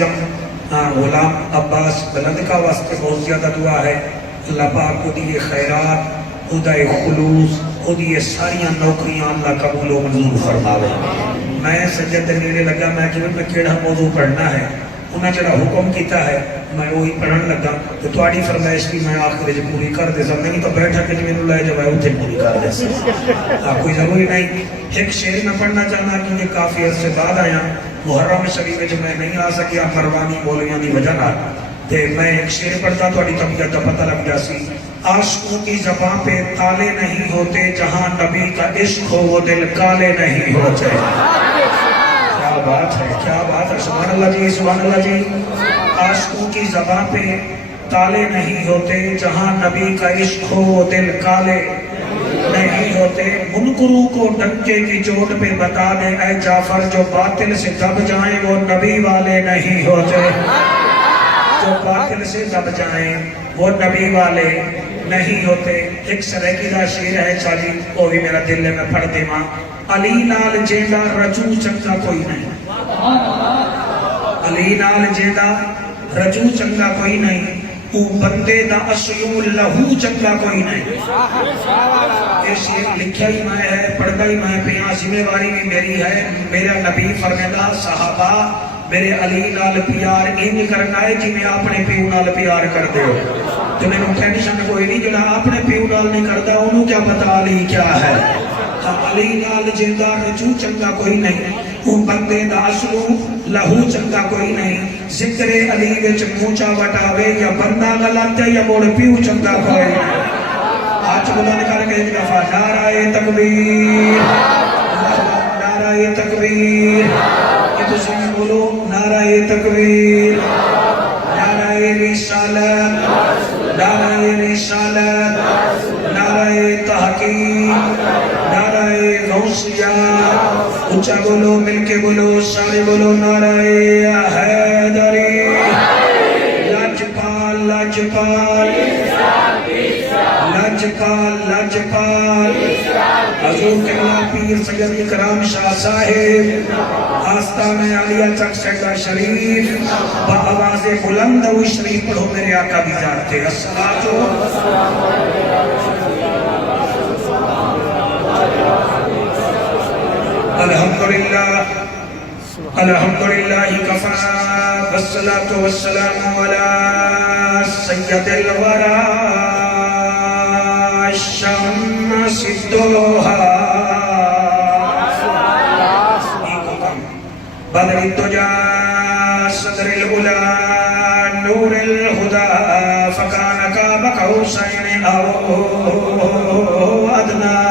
غلام عباس بلند کا واسطے بہت زیادہ دعا ہے. اللہ پاک کو دیئے خیرات، خدای خلوص، خودی ساریاں نوکریاں اللہ قبول و منظور فرماوے. میں سجد نیڑے لگا میں کہ میں کیڑا موضوع پڑھنا ہے، انہیں جڑا حکم کیتا ہے میں وہی پڑھن لگا تو تھوڑی فرمائش کی میں آخر وچ پوری کر دے سا. نہیں تو بیٹھا کہ جی مینوں لے جاوے اوتھے پوری کر دے سا. کوئی ضروری نہیں. ایک شعر میں پڑھنا چاہنا کیونکہ کافی عرصے بعد آیا. محرم شریف وچ میں نہیں آ سکیا پروانی بولیاں دی وجہ نال، تے میں ایک شعر پڑھتا تھوڑی طبیعت کا پتہ لگ جا سی. عاشقوں کی زبان پہ تالے نہیں ہوتے، جہاں نبی کا عشق ہو وہ دل کالے نہیں ہوتے. کیا بات ہے، کیا بات ہے. سبحان اللہ جی، سبحان اللہ جی. عاشقوں کی زبان پہ تالے نہیں ہوتے، جہاں نبی کا عشق ہو وہ دل کالے نہیں ہوتے. منکروں کو ڈنکے کی چوٹ پہ بتا دے اے جعفر، جو باطل سے دب جائیں وہ نبی والے نہیں ہوتے. جو باطل سے دب جائیں وہ نبی والے نہیں ہوتے. ایک سریکی دا شعر ہے چالی، وہ بھی میرا دل میں پڑھ دے ماں. علی نال جیندہ رجو چنگا کوئی نہیں، علی نال جیندہ رجو چنگا کوئی نہیں، او بندے دا اصلو لہو چنگا کوئی نہیں. یہ شعر لکھا ہی میں ہے، پڑھتا ہی میں پہ، ذمہ داری بھی میری ہے. میرا نبی فرمیدہ صحابہ میرے علی نال پیار این کرنا ہے جی میں اپنے پیو نال پیار کر دے ہو. تو میں نے ٹینشن کوئی نہیں، جڑا اپنے پیو نال نہیں کرتا انہوں کیا پتا علی کیا ہے. علی نال جیندہ رجو چنگا کوئی نہیں، وہ بندے دا اصلو لہو چنگا کوئی نہیں. ذکر علی وچ مونچا وٹاوے یا بندہ غلط ہے یا موڑ پیو چنگا کوئی نہیں. آج بلا نکال کے ایک دفعہ نعرہ تکبیر، نعرہ تکبیر. یہ تو سن بولو نعرہ تکبیر، نعرہ رسالت، نعرہ رسالت، نعرہ تحقیق، نعرہ غوثیہ. اونچا بولو، مل کے بولو، سارے بولو نعرہ حیدری. لاجپال لاجپال لاجپال لاجپال. حضور قبلہ پیر سید اکرام شاہ صاحب آستانہ عالیہ چک سیدہ شریف بآواز بلند و شریف پڑھو میرے آقا بھی جانتے. الصلاۃ الحمدللہ الحمدللہ کفا والصلاۃ والسلام علی سید الورا الشمس الضحیٰ بدر الدجى صدر العلا نور الهدى فكان قاب قوسين او ادنى.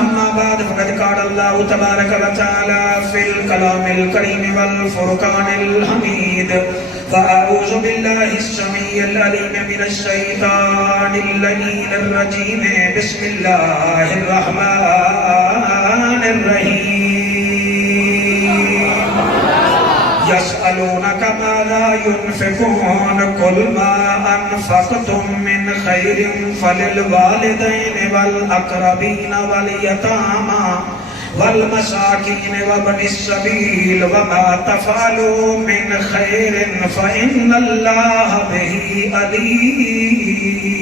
اما بعد فقد قال الله تبارك وتعالى في الكلام الكريم والفرقان الحميد. فأعوذ بالله السميع العليم من الشيطان اللعين الرجيم. بسم الله الرحمن الرحيم. يسألونك ماذا ينفقون قل ما أنفقتم من خير فللوالدين والأقربين واليتامى والمساكين وابن السبيل وما تفعلوا من خير فإن الله به عليم.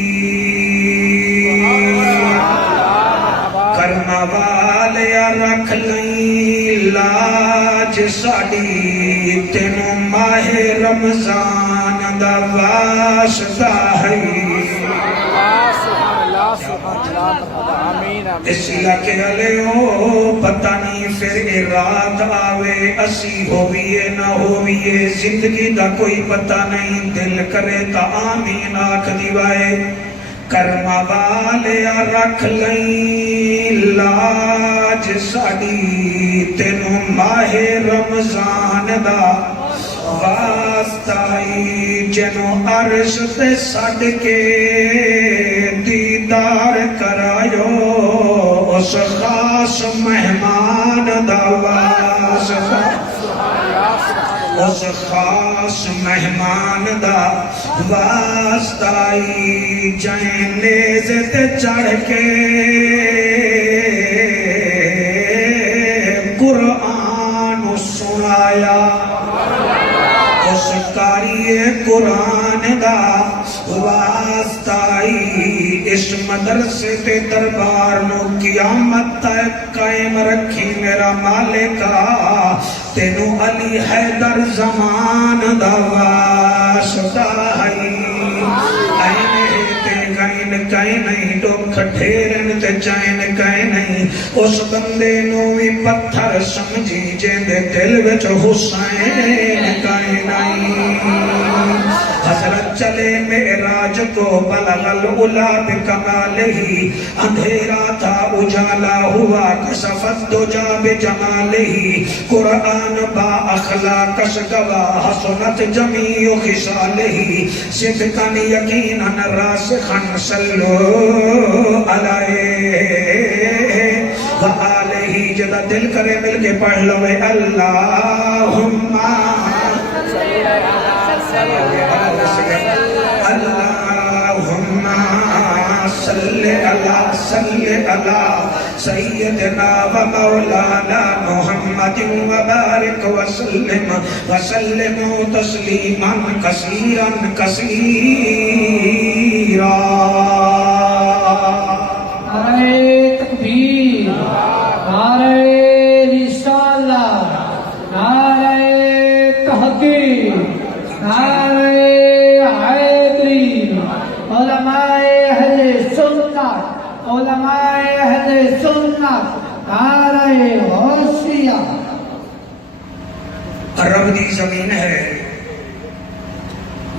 کرما والیا رکھ لئی لاج ساڈی تینوں ماہ رمضان دا واسطہ ہے. اس علاقے والے ہو پتہ نہیں پھر رات آوے اسی ہوئیے نہ ہوئیے، زندگی دا کوئی پتہ نہیں. دل کرے تا آمین آکھ دیوائے. کرما والیا رکھ لئی لاج ساڈی تینوں ماہ رمضان دا واسطائی. جنوں عرش تے سڈ کے دیدار کرایو اس خاص مہمان دا واسطہ، اس خاص مہمان دا واسطائی. جائیں نیزے تے چڑھ کے قرآن سنا آیا اس قاری قرآن دا واسطائی اس مدرسے تے دربار نو قیامت تک قائم رکھی میرا مالکا تینو علی حیدر زمان دا واسطائی کہیں نہیں ڈوکھ ٹھیرن تے چائن کہیں نہیں اس بندے نو بھی پتھر سمجھی جیندے دل وچ حسین کہیں نہیں حضرت چلے معراج کو بلغ العلا بکمالہ اندھیرا تھا اجالا ہوا کشفت دجا بجمالہ قرآن با اخلاق گوا حسنت جمیع خصالہ صدقا یقینا راسخا صلو علیہ وآلہ جدا دل کرے مل کے پڑھ لو اللہم اللہم صلی اللہ سیدنا و مولانا محمد وبارک وسلم تسلیما کثیرا کثیرا نعرہ تکبیر، نعرہ رسالت، نعرہ تحقیق، نعرہ حیدری، علماء اہل سنت، علماء اہل سنت، نعرہ غوثیہ۔ عرب دی زمین ہے،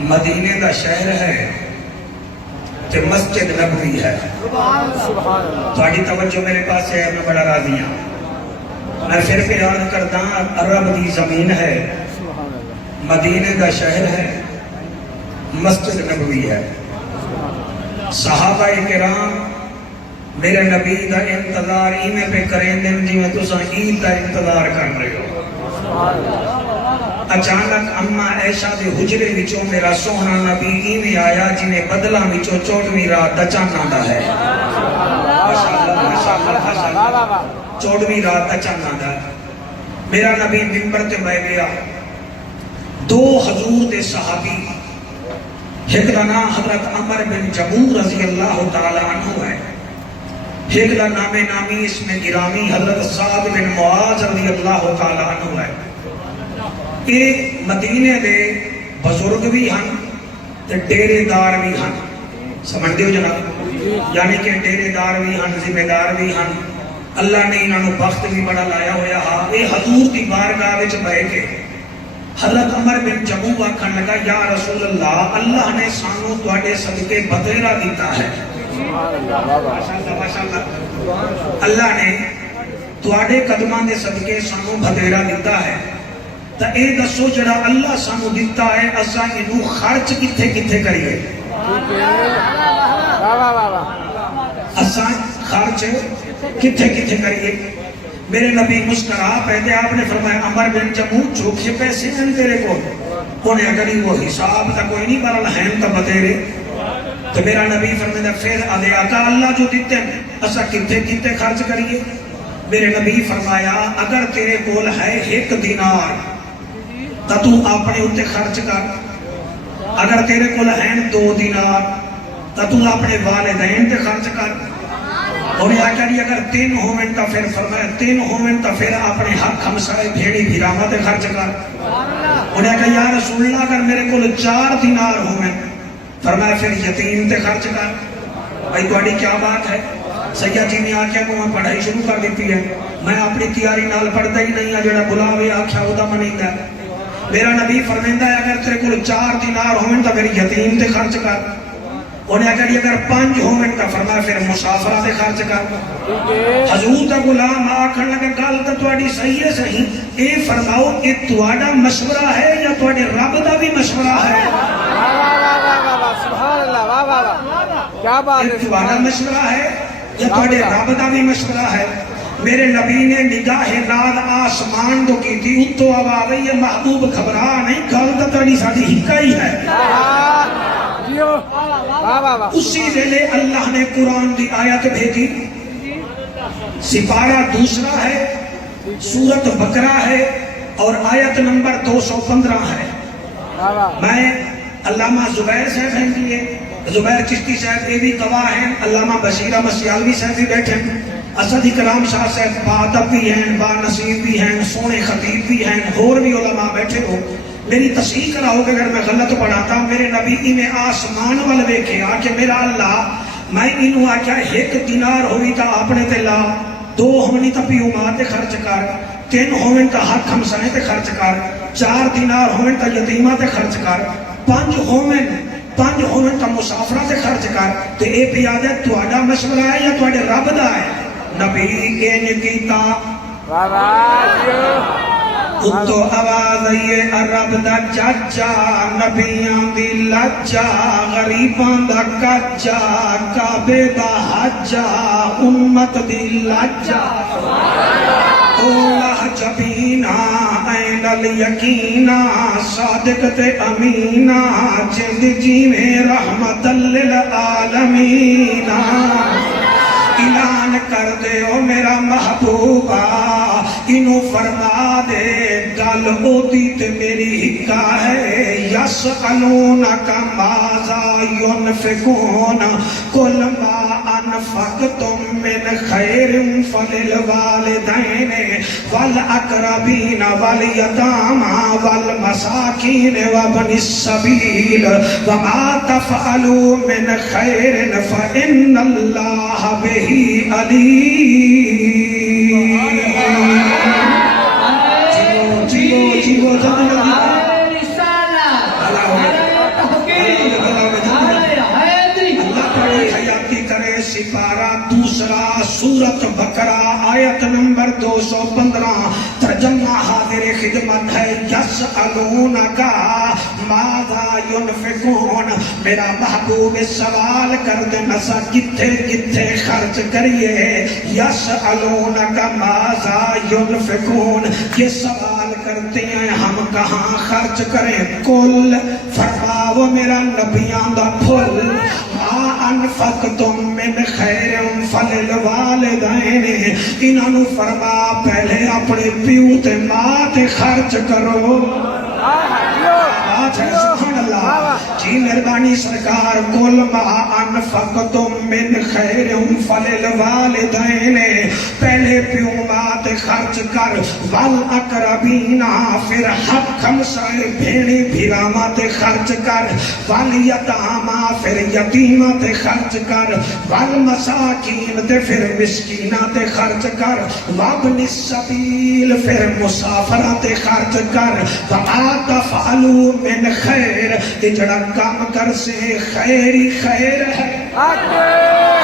مدینے دا شہر ہے کہ مسجد نبوی ہے۔ تھوڑی توجہ میرے پاس ہے، میں بڑا راضی ہوں۔ میں پھر بیان کرتا ہوں، عرب دی زمین ہے، مدینے دا شہر ہے، مسجد نبوی ہے۔ صحابہ کرام میرے نبی دا انتظار ایمیں پہ کریں دن جی میں تسا عید دا انتظار کر رہے ہو۔ اچانک اماں عائشہ دے حجرے وچوں میرا سوہنا نبی ایویں آیا جنہیں بدلہ وچوں 14ویں رات دا چاند آندا ہے۔ ماشاءاللہ 14ویں رات دا چاند آندا ہے۔ میرا نبی منبر تے بیٹھ گیا، دو حضور دے صحابی، ایک دا نام حضرت عمر بن جموع رضی اللہ تعالی عنہ ہے، ایک دا نام نامی اس میں گرامی حضرت سعد بن معاذ رضی اللہ تعالی عنہ ہے۔ ایک مدینے دے بزرگ بھی ہن تے ڈیرے دار بھی ہن، سمجھ دیو جناب، یعنی کہ ڈیرے دار بھی ہن، ذمہ دار بھی ہن، اللہ نے انہوں بخت بھی بڑا لایا ہویا ہا۔ اے حضور دی بارگاہ وچ بیٹھ کے حضرت عمر بن جموع آکھن لگا، یا رسول اللہ، اللہ نے سانو تواڈے صدقے بتیرا دیتا ہے۔ اللہ نے تواڈے قدماں دے صدقے سانو بتیرا دیتا ہے، تا اے دسو جڑا اللہ سانو دیتا ہے اساں اینو خرچ کتھے کتھے کریے؟ اساں خرچ کتھے کتھے کریے؟ میرے نبی مسکرا پہلے آپ نے فرمایا، عمر بن جموع چوکھے پیسے ہیں تیرے کو؟ انہیں اگر وہ حساب تا کوئی نہیں برل ہیں تا بتیرے۔ تو میرا نبی فرمایا پھر ادھے آقا اللہ جو دیتے ہیں اسا کتھے کتھے خرچ کریے؟ میرے نبی فرمایا اگر تیرے کول ہے 1 دینار تا تو اپنے اتے خرچ کر، اگر تیرے کول ہیں 2 دینار تا تو اپنے والدین تے خرچ کر، انہیں آکھا جی اگر 3 ہومن تا پھر فرمایا 3 ہومن تا پھر اپنے حق ہمسائے بھیڑی بھیرامہ تے خرچ کر۔ انہیں آکھا یا رسول اللہ اگر میرے کول 4 دینار ہومن، فرمایا پھر یتیم تے خرچ کر۔ بھائی تواڈی کیا بات ہے؟ سیدہ جی نے آکھا کہ میں پڑھائی شروع کر دیتی ہے، میں اپنی تیاری نال پڑھتا ہی نہیں ہے، جڑا بلاوے آکھا وہ دا منیندہ ہے۔ میرا نبی فرمیندہ ہے اگر تیرے کول 4 دینار ہومن تا پھر یتیم تے خرچ کر۔ انہیں اگر یہ اگر 5 ہومن تا فرمایا پھر مسافرہ تے خرچ کر۔ حضور دا غلام آکھن لگا گل تے تواڈی صحیح ہے صحیح، اے فرماؤ اے تواڈا مشورہ ہے یا تواڈے رب دا بھی مشورہ ہے؟ سبحان اللہ، واہ واہ واہ، کیا بات ہے! تواڈا مشورہ ہے یا تواڈے رب دا بھی مشورہ ہے؟ میرے نبی نے نگاہ نال آسمان تو کی تھی، اتو آواز آئی ہے محبوب گھبرا نہیں، گل تے تواڈی ساڈی ہکا ہی ہے۔ اسی ویلے اللہ نے قرآن دی آیت بھیجی، سپارہ 2 ہے، سورت بقرہ ہے، اور آیت نمبر 215 ہے. میں علامہ زبیر صاحب ہیں جی، زبیر چشتی صاحب یہ بھی گواہ ہیں، علامہ بشیر احمد سیالوی صاحب بھی بیٹھے ہیں، اسد اکرام شاہ صاحب با ادب بھی ہیں، با نصیب بھی ہیں، سونے خطیب بھی ہیں، اور بھی علماء بیٹھے ہو. میری تصحیح کراؤ کہ اگر میں غلط پڑھاتا. میرے نبی میں آسمان وال ویکھیا کہ میرا اللہ میں انہوں آکھیا ایک دینار ہوئی تا اپنے تے لا، 2 ہونی تا پیو ماں تے خرچ کر، 3 ہون تا حق ہمسائیں تے خرچ کر، 4 دینار ہون تا یتیماں تے خرچ کر، 5 ہون تا مسافرہ تے خرچ کر. تے اے پیادہ تہاڈا مشورہ ہے یا تہاڈے رب دا ہے؟ نبی انج کیتا. اتو آواز آئیے عرب دا چاچا، نبیاں دی لچا، غریباں دا کچا، کعبے دا حجا، امت دی لچا. اولا جبینا این الیقینا، صادق تے امینا، جند جیویں رحمت للعالمین. اعلان کر دے او میرا محبوبہ، انہوں فرما دے گل اوتی تے میری حکا ہے. یسألونک ماذا ينفقون قل ما انفقتم من خیر فللوالدین والاقربین والیتامی والمساکین وابن السبیل وما تفعلوا من خیر فإن اللہ بہ علیم. سپارہ دوسرا سورت بقرہ آیت نمبر 215 ترجمہ حاضر خدمت ہے. یسألونک ماذا ينفقون، میرا محبوب سوال کر دے نسا کتھے کتھے خرچ کریے. یسألونک ماذا ينفقون، یہ سوال کرتے ہیں ہم کہاں خرچ کریں. کل فرماو میرا نبیان دا پھل، ما انفقتم من خیر فللوالدین، انہوں فرما پہلے اپنے پیو تے ماں تے خرچ کرو. سبحان اللہ جی مہربانی سرکار. کل ما انفقتم من خیر فللوالدین، پہلے پیو ماں تے خرچ کر. والاقربین، پھر حق ہمسائے بھیڑی بھیراما تے خرچ کر. والیتاما، پھر یتیمہ تے خرچ کر. والمساکین، تے پھر مسکینہ تے خرچ کر. وابن السبیل، پھر مسافرہ تے خرچ کر. وما تفعلوا من خیر، یہ جڑا کام کر سے خیری خیر ہے،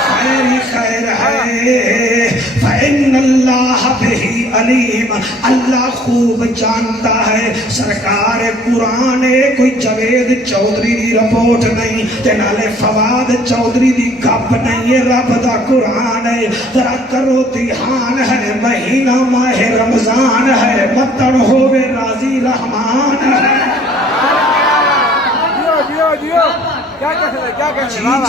خیری خیر ہے. فإن اللہ بہی علیم، اللہ خوب جانتا ہے. سرکار قرآن کوئی جوید چودھری دی رپورٹ نہیں تے نالے فواد چودھری دی گپ نہیں، یہ رب دا قرآن ہے. ذرا کرو دھیان ہے، مہینہ ماہ رمضان ہے، متن ہوئے راضی رحمان ہے.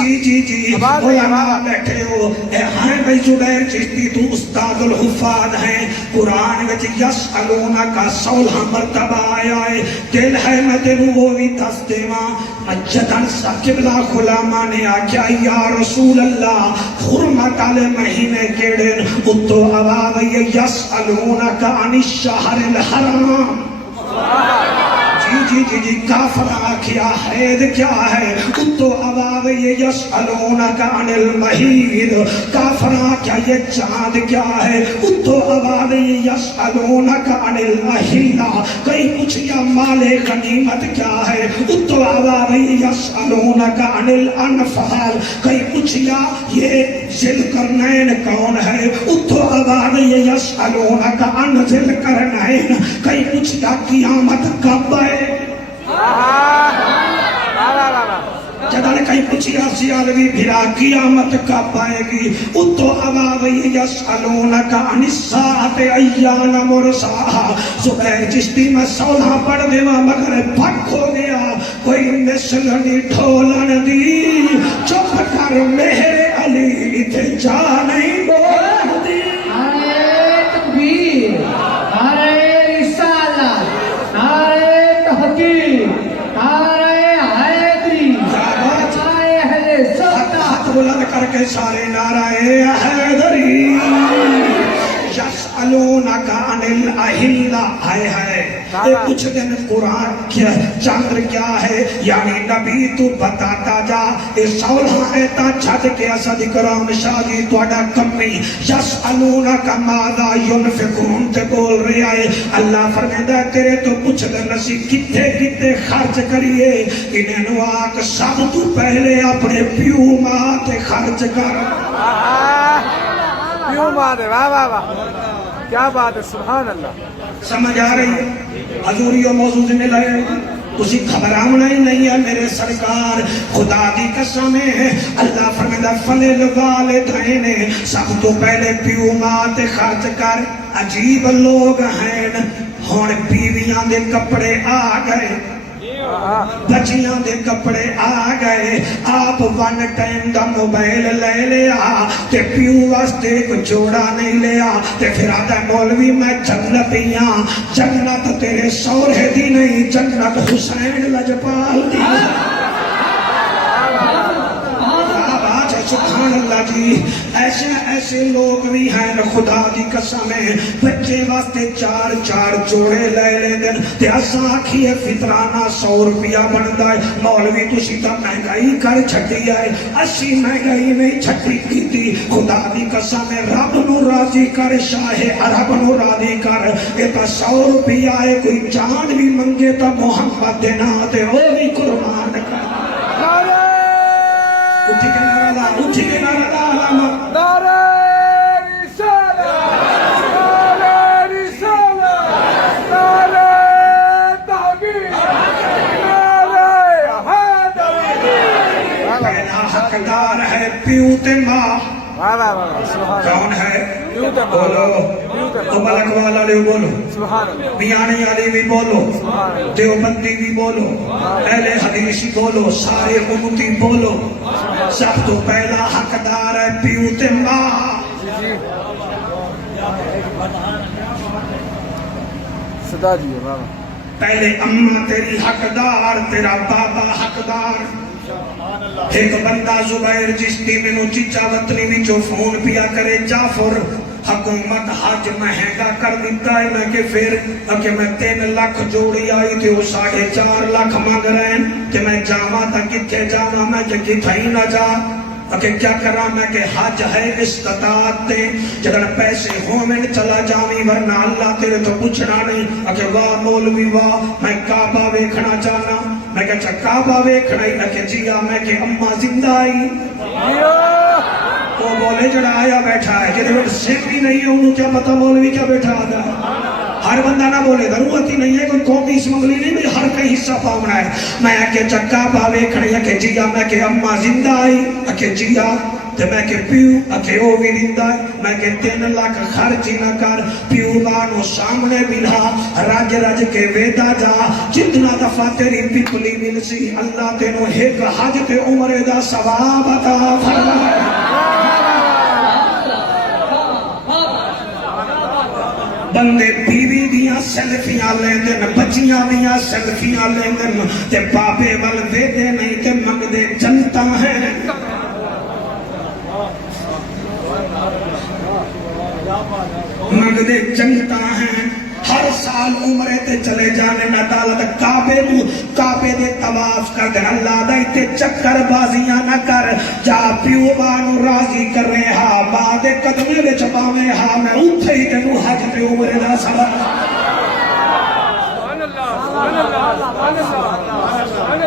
جی علماء بیٹھے ہو ہیں بھائی. زبیر چشتی تو استاد الحفاظ ہیں. قرآن وچ یسألونک کا 16 مرتبہ آیا ہے. دل ہے میں تینوں وہ بھی دس دیواں. مجدن قبلہ غلامہ نے آکھیا یا رسول اللہ حرمت والے مہینے کیڑے؟ اتو آواز یہ یسألونک عن الشہر الحرام. جی کافر آکھیا حید کیا ہے؟ اتو آواز یہ یسألونک عن المحید. کافر آکھیا یہ چاند کیا ہے؟ اتو آواز یہ یسألونک عن الاہلہ. کئی پوچھیا مال غنیمت کیا ہے؟ اتو آواز یہ یسألونک عن الانفال. کئی پوچھیا یہ ذوالقرنین کون ہے؟ اتو آواز یہ یسألونک عن ذوالقرنین. کئی پوچھیا قیامت کب ہے؟ جدن کہیں پوچھیا سیالوی بھرا قیامت کب آئے گی؟ اتو آواز یسألونک عن الساعۃ ایان مرساہا. زبیر چشتی میں 16 پڑھ دیوا مگر پک ہو گیا. کوئی مثل نہیں ڈھولن دی، چپ کر میرے علی تے جا نہیں بول دی. نعرہ تکبیر، نعرہ رسالہ، سارے نعرے حیدری یسألونک عن الاہلہ ہائے ہائے یہ کچھ دن قرآن کیا چاندر کیا ہے یعنی نبی تو بتاتا جا یہ سولہ ایتا چھت کے اسد کرام شاہی توڑا کمی یسألونک ماذا ینفقون تے بول رہی آئے اللہ فرمیدہ ہے تیرے تو کچھ دن اسی کتے کتے خرچ کریے انہیں نواق سب تو پہلے اپنے پیو ماں خرچ کر پیو ماں دے واہ واہ واہ کیا بات ہے سبحان اللہ سمجھ آ رہی ہے حضوری و موضوع نے لگے تسی گھبراؤنا ہی نہیں ہے میرے سرکار خدا دی قسم ہے اللہ فرماتا فلل والدین سب تو پہلے پیو ماں تے خرچ کر عجیب لوگ ہیں ہن بیویاں دے کپڑے آ گئے بچیاں دے کپڑے آ گئے آپ ون ٹائم دا موبائل لے لیا تے پیو واسطے کو جوڑا نہیں لیا تے پھر آدھا مولوی میں جنتیاں جنت تیرے سورے دی نہیں جنت حسین لجپال دی سبحان اللہ جی ایسے لوگ بھی ہیں خدا دی قسم ہے بچے واسطے چار چار جوڑے لے لے دن تے اساں آکھیے فطرانہ 100 روپیہ بندا ہے مولوی تسی تا مہنگائی کر چھڈی ہے اسی مہنگائی نہیں چھڈی کیتی خدا دی قسم ہے رب نو راضی کر شاہ عرب نو راضی کر اے تا 100 روپیہ ہے کوئی جان بھی منگے تا محمد دے نام تے او بھی قربان کر اٹھی کے نعرہ اٹھی کے نعرہ نعرہ رسالہ نعرہ رسالہ نعرہ تحقیق نعرہ حیدری پہلا حقدار ہے پیو تے ماں کون ہے بولو تو ملک والا لے بولو بیانی علی بھی بولو دیوبندی بھی بولو اہل حدیث بولو سارے امتی بولو سب تو پہلا حقدار ہے پیو تے ماں صدا دیئے بابا پہلے اماں تیری حقدار تیرا بابا حقدار ایک بندہ زبیر جشتی میں چچا وطنی بھی جو فون پیا کرے جعفر حکومت حج مہنگا کر دیتا ہے میں کہ پھر کہ میں 3 لاکھ جوڑی آئی تھی وہ 4.5 لاکھ مانگ رہے ہیں کہ میں جاما تھا کتھے جاما میں کہ کتھا ہی نہ جا کہ کیا کرا میں کہ حج ہے استطاعت تے جگر پیسے ہوں میں چلا جاویں ورنہ اللہ تیرے تو پوچھنا نہیں کہ واہ مولوی واہ میں کعبہ ویکھنا چاہنا میں کہ کعبہ ویکھنا ہی کہ جیا میں کہ اماں زندہ آئی وہ بولے جڑا آیا بیٹھا ہے جدے وقت سن بھی نہیں ہے انہوں کیا پتا مولوی کیا بیٹھا آگا ہر بندہ نہ بولے ضرورت ہی نہیں ہے کوئی قومی اسمگلی نہیں بھی ہر کئی حصہ پاؤنا ہے میں کہ چکا پاوے کھڑی کہ جیا میں کہ اماں زندہ آئی کہ جیا تے میں کہ پیو کہ او بھی زندہ میں کہ 3 لاکھ خرچ نہ کر پیو بانو سامنے بنا رج رج کے ویدا جا جتنا دفعہ تیری پپلی مل سی اللہ تینوں ایک حج تے عمرے دا ثواب عطا فرمائے بندے بیوی دیاں سیلفیاں لیندن بچیاں دیاں سیلفیاں لیندن تے بابے ول ویدے نہیں تے منگدے جنتا ہیں منگدے جنتا ہیں ہر سال عمرے تے چلے جانے نہ دالت کعبے دے طواف کر دے اللہ دائی تے چکر بازیاں نہ کر جا پیو بانو راضی کر رہے ہاں بعد قدمے دے چپاوے ہاں میں اٹھے ہی تینو حج تے عمرے دا سبب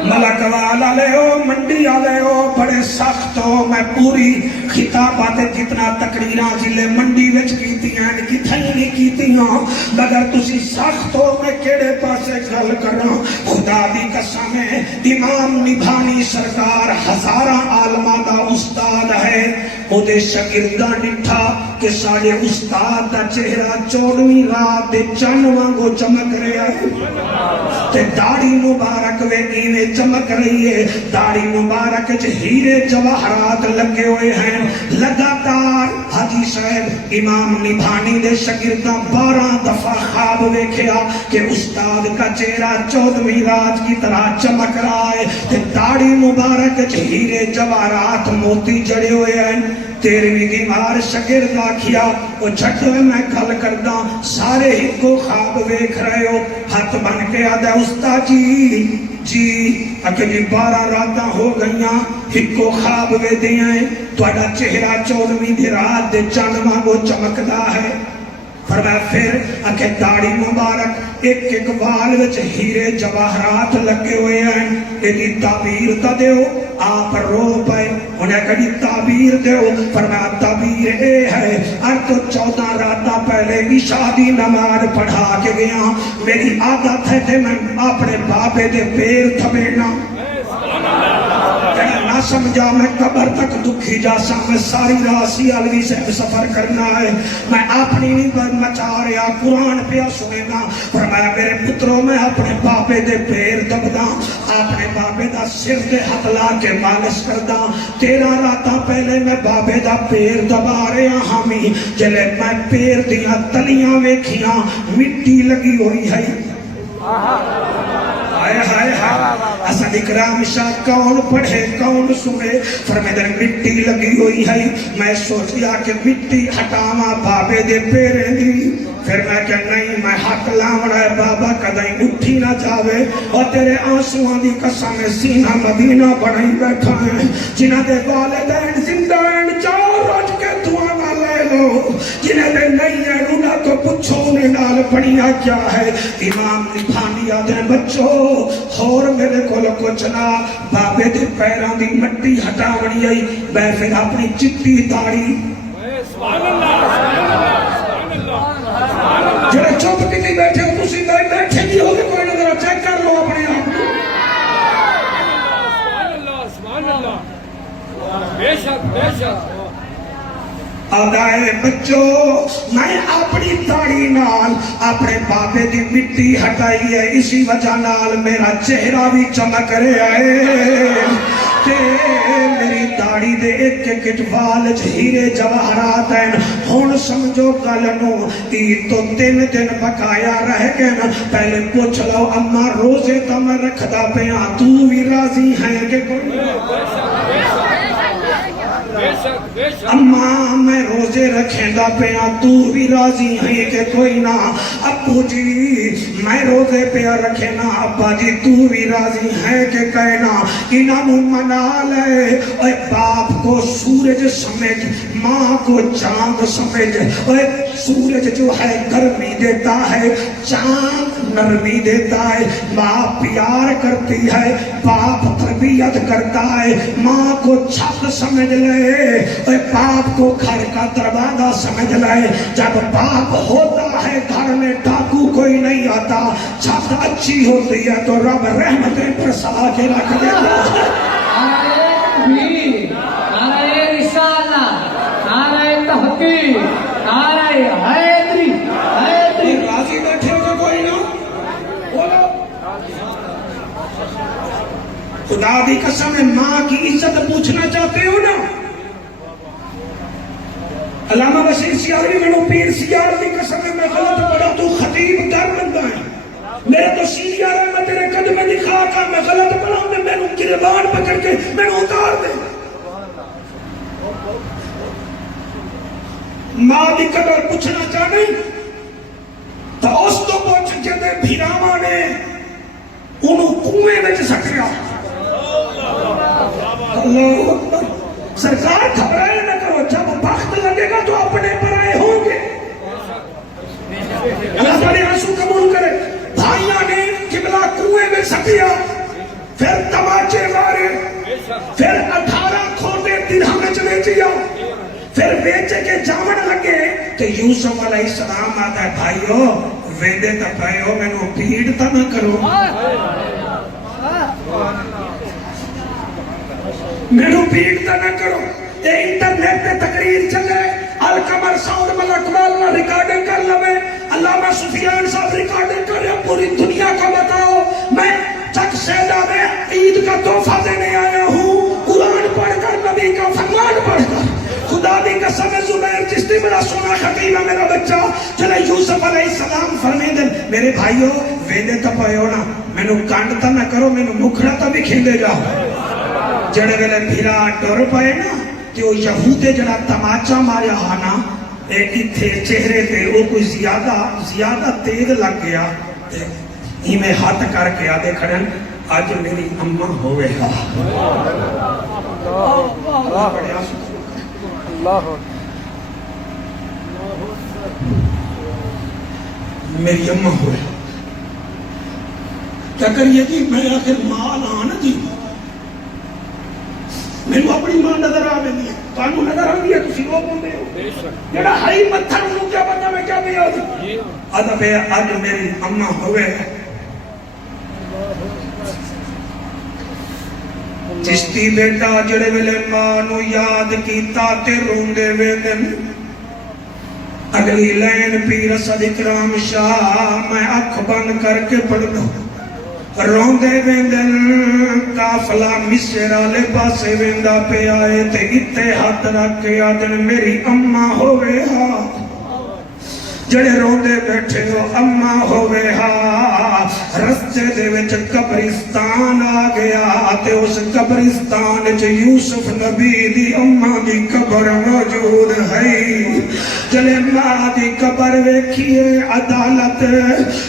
ملک والا لے ہو منڈی آلے ہو بڑے سخت ہو میں پوری خطابات جتنا تقریران جلے منڈی وچ کیتی ہیں کتھائی نہیں کیتی ہیں مگر تسی سخت ہو میں کیڑے پاسے گل کرنا خدا دی قسم ہے امام نبھانی سرکار ہزاراں عالماں دا استاد ہے او دے شاگرداں ڈٹھا کہ سارے استاد دا چہرہ 24ویں رات دے چن وانگو چمک رہا ہے تے داڑھی مبارک وے ایویں چمک رہی ہے داڑھی مبارک چ ہیرے جواہرات لگے ہوئے ہیں لگاتار حاجی صاحب امام نبھانی دے شاگرداں 12 دفعہ خواب ویکھیا کہ استاد کا چہرہ 14ویں رات کی طرح چمک رہا ہے تے داڑھی مبارک ہیرے جواہرات موتی جڑے ہوئے ہیں 13ویں کی مار شاگرد آکھیا او چھٹو میں گل کردا سارے ہی کو خواب ویکھ رہے ہو ہاتھ بن کے آدھا استاد جی اکھے جی 12 راتاں ہو گئیاں ہکو خواب وے دیاں تہاڈا چہرہ 14ویں دی رات دے چند وانگو چمکدا ہے فرمایا پھر اکھے داڑھی مبارک ایک ایک وال وچ ہیرے جواہرات لگے ہوئے ہیں ایدی تعبیر تا دیو آپ رو پائے انہیں کہی تعبیر دیو فرمایا تعبیر اے ہے ار تو 14 راتاں پہلے عشاء دی نماز پڑھا کے گیا میری عادت ہے کہ میں اپنے بابے دے پیر تھمینا نہ سمجھا میں قبر تک دکھی جاسا میں ساری راسی علوی سے سفر کرنا ہے میں اپنی نہیں مچا رہا قرآن پہ سنینا فرمایا میرے پتروں میں اپنے بابے دے پیر دبدا اپنے بابے دا سر دے ہاتھ لا کے مالش کردا 13 راتاں پہلے میں بابے دا پیر دبا رہا ہامی جلے میں پیر دیاں تلیاں ویکھیاں مٹی لگی ہوئی ہے ہائے ہائے ہائے اسد اکرام شاہ کون پڑھے کون سنے فرمیدن مٹی لگی ہوئی ہے میں سوچیا کہ مٹی ہٹاما بابے دے پیرے دی پھر میں کہ نہیں میں حق لاؤنا ہے بابا کدیں اٹھی نہ جاوے اور تیرے آنسوان دی قسم سینہ مدینہ بڑھائی بیٹھا ہے جنہ دے والدین زندہ ہیں جاؤ رج کے دعا لے لو جنہ دے نہیں ہے رونا تو پچھو نے نال بڑھیا کیا ہے امام نبھانی آدھے بچو اور میرے کو چلا بابے دے پیران دی مٹی ہٹاونی آئی میں پھر اپنی چٹی داڑھی جڑے چپ کتی بیٹھے ہو تسی بیٹھے نہیں ہوگے کوئی نظر چیک کر لو اپنے آپ سبحان اللہ بے شک آدھائے بچو میں اپنی داڑھی نال اپنے بابے دی مٹی ہٹائی ہے اسی وجہ نال میرا چہرہ بھی چمک رہا ہے کہ میری داڑھی دے ایک ایک وال ہیرے جواہرات ہیں ہون سمجھو گلنو عید تو 3 دن بقایا رہ گئے نا پہلے پوچھ لو اما روزے تا میں رکھدا پیا تو بھی راضی ہیں کہ کوئی اماں میں روزے رکھیں دا پیا تو بھی راضی ہیں کہ کوئی نہ ابو جی میں روزے پیا رکھیں نا ابا جی تو بھی راضی ہیں کہ کہنا انہوں منا لے اے باپ کو سورج سمجھ ماں کو چاند سمجھ اے سورج جو ہے گرمی دیتا ہے چاند نرمی دیتا ہے ماں پیار کرتی ہے باپ تربیت کرتا ہے ماں کو چھت سمجھ لے اے باپ کو گھر کا دروازہ سمجھ لے جب باپ ہوتا ہے گھر میں ڈاکو کوئی نہیں آتا چھت اچھی ہوتی ہے تو رب رحمتیں برسا کے رکھ دیتا ہے نعرہ رسالہ نعرہ تحقیق نعرہ حیدری راضی بیٹھے ہو کوئی نہ بولو خدا دی قسم ماں کی عزت پوچھنا چاہتے ہو نا علامہ بشیر سیاروی میں پیر سیار دی قسم میں غلط پڑھا تو خطیب در بندہ ہے میرے تو سیدھیا رہے میں تیرے قدمے دی خاکا میں غلط پڑھا ہوں میں نے گریبان پکڑ کے میں نے اتار دے ماں دی قدر پوچھنا چاہنے تو اس تو پوچھ جدے بھیراما نے انہوں کنویں میں سکریا اللہ اکبر سرکار گھبرائے نہ کرو جب وقت لگے گا تو اپنے پر آئے ہوں گے اللہ تعالی آنسو قبول کرے بھائیاں نے قبلہ کنویں میں سکیا پھر تماچے مارے پھر 18 کھوٹے درہم چلے جیا پھر بیچے کے جامن لگے کہ یوسف علیہ السلام آتا ہے بھائیو ویدے تا بھائیو میں نو پیڑ تا نہ کرو میں نو پیڑ تا نہ کرو اے انٹرنیٹ پہ تقریر چلے القمر ساؤنڈ ملک والا ریکارڈنگ کر لوے علامہ سفیان صاحب ریکارڈنگ کر رہے پوری دنیا کو بتاؤ میں چک سیدہ میں عید کا تحفہ دینے آیا ہوں قرآن پڑھ کر نبی کا فرمان پڑھ کر خدا دی قسم زبیر چشتی چشتی بڑا سونا خطیب ہے میرا بچہ چلے یوسف علیہ السلام فرمے دن میرے بھائیو ویدے تا پائے ہونا میں نو کانڈتا نہ کرو میں نو مکھڑا تا بھی کھیلے جاؤ جڑے ویلے بھیرا ڈور پائے نا کہ وہ یہودے جڑا تماچا ماریا ہانا ایک تھے چہرے تے وہ کوئی زیادہ تیز لگ گیا ہی میں ہاتھ کر کے آدھے کھڑے آج میری اممہ ہوئے گا اللہ میری اممہ ہوئے کیا کریے جی میں آخر ماں لانا جی میں نے اپنی ماں نظر آ رہی ہے کانو نظر آ رہی ہے تسی لوگ ہوندے ہو جڑا ہائی متھر انہوں کیا بندہ میں کیا بھی آدھی آدھا بے آج میری اممہ ہوئے چشتی بیٹا جڑے ویلے مانو یاد کیتا تے روندے ویندن اگلی لین پیر اسد اکرام شاہ میں اکھ بند کر کے پڑھ دو روندے ویندن کافلہ مصر والے پاسے ویندا پہ آئے تے اتے ہاتھ رکھ کے آدن میری اماں ہوئے ہا جڑے روندے بیٹھے ہو اماں ہوئے ہا رستے دے وچ قبرستان آ گیا تے اس قبرستان وچ یوسف نبی دی اماں دی قبر موجود ہے جلے ماں دی قبر ویکھیے عدالت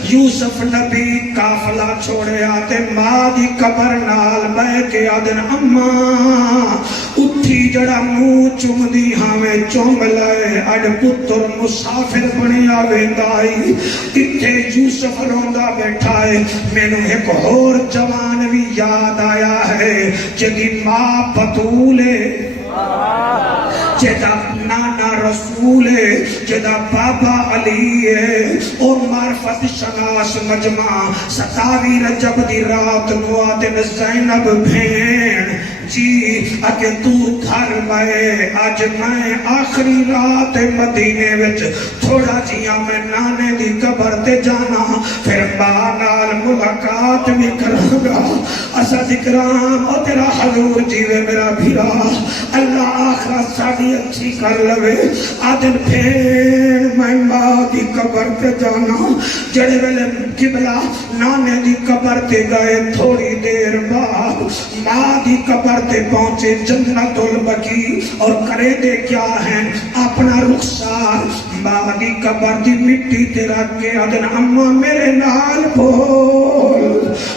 یوسف نبی قافلہ چھوڑے آتے ماں دی قبر نال بہ کے آدن اماں اٹھی جڑا منہ چم دی ہمیں چوم لائے اڈ پتر مسافر بنی آویندائی اتھے یوسف روندا بیٹھا ہے میں نے ایک اور جوان بھی یاد آیا ہے جدی ماں بطولے جدا نانا رسول ہے جدا بابا علی ہے اور معرفت شناس مجمع 27 رجب دی رات نوادن زینب بھین جی اگر تو گھر میں آج میں آخری رات مدینے وچ تھوڑا جیاں میں نانے دی قبر تے جانا پھر بانال ملاقات بھی کروں گا اسد اکرام اور تیرا حضور جیوے میرا بھیرا اللہ آخرت ساڑی اچھی کر لوے آدن پھر میں ماں دی قبر تے جانا جڑے ویلے قبلہ نانے دی قبر تے گئے تھوڑی دیر بعد ماں دی قبر تے پہنچے جنت البقیع اور کرے دے کیا ہیں اپنا رخسار ماں دی قبر دی مٹی تے رکھ کے آدن اماں میرے نال بول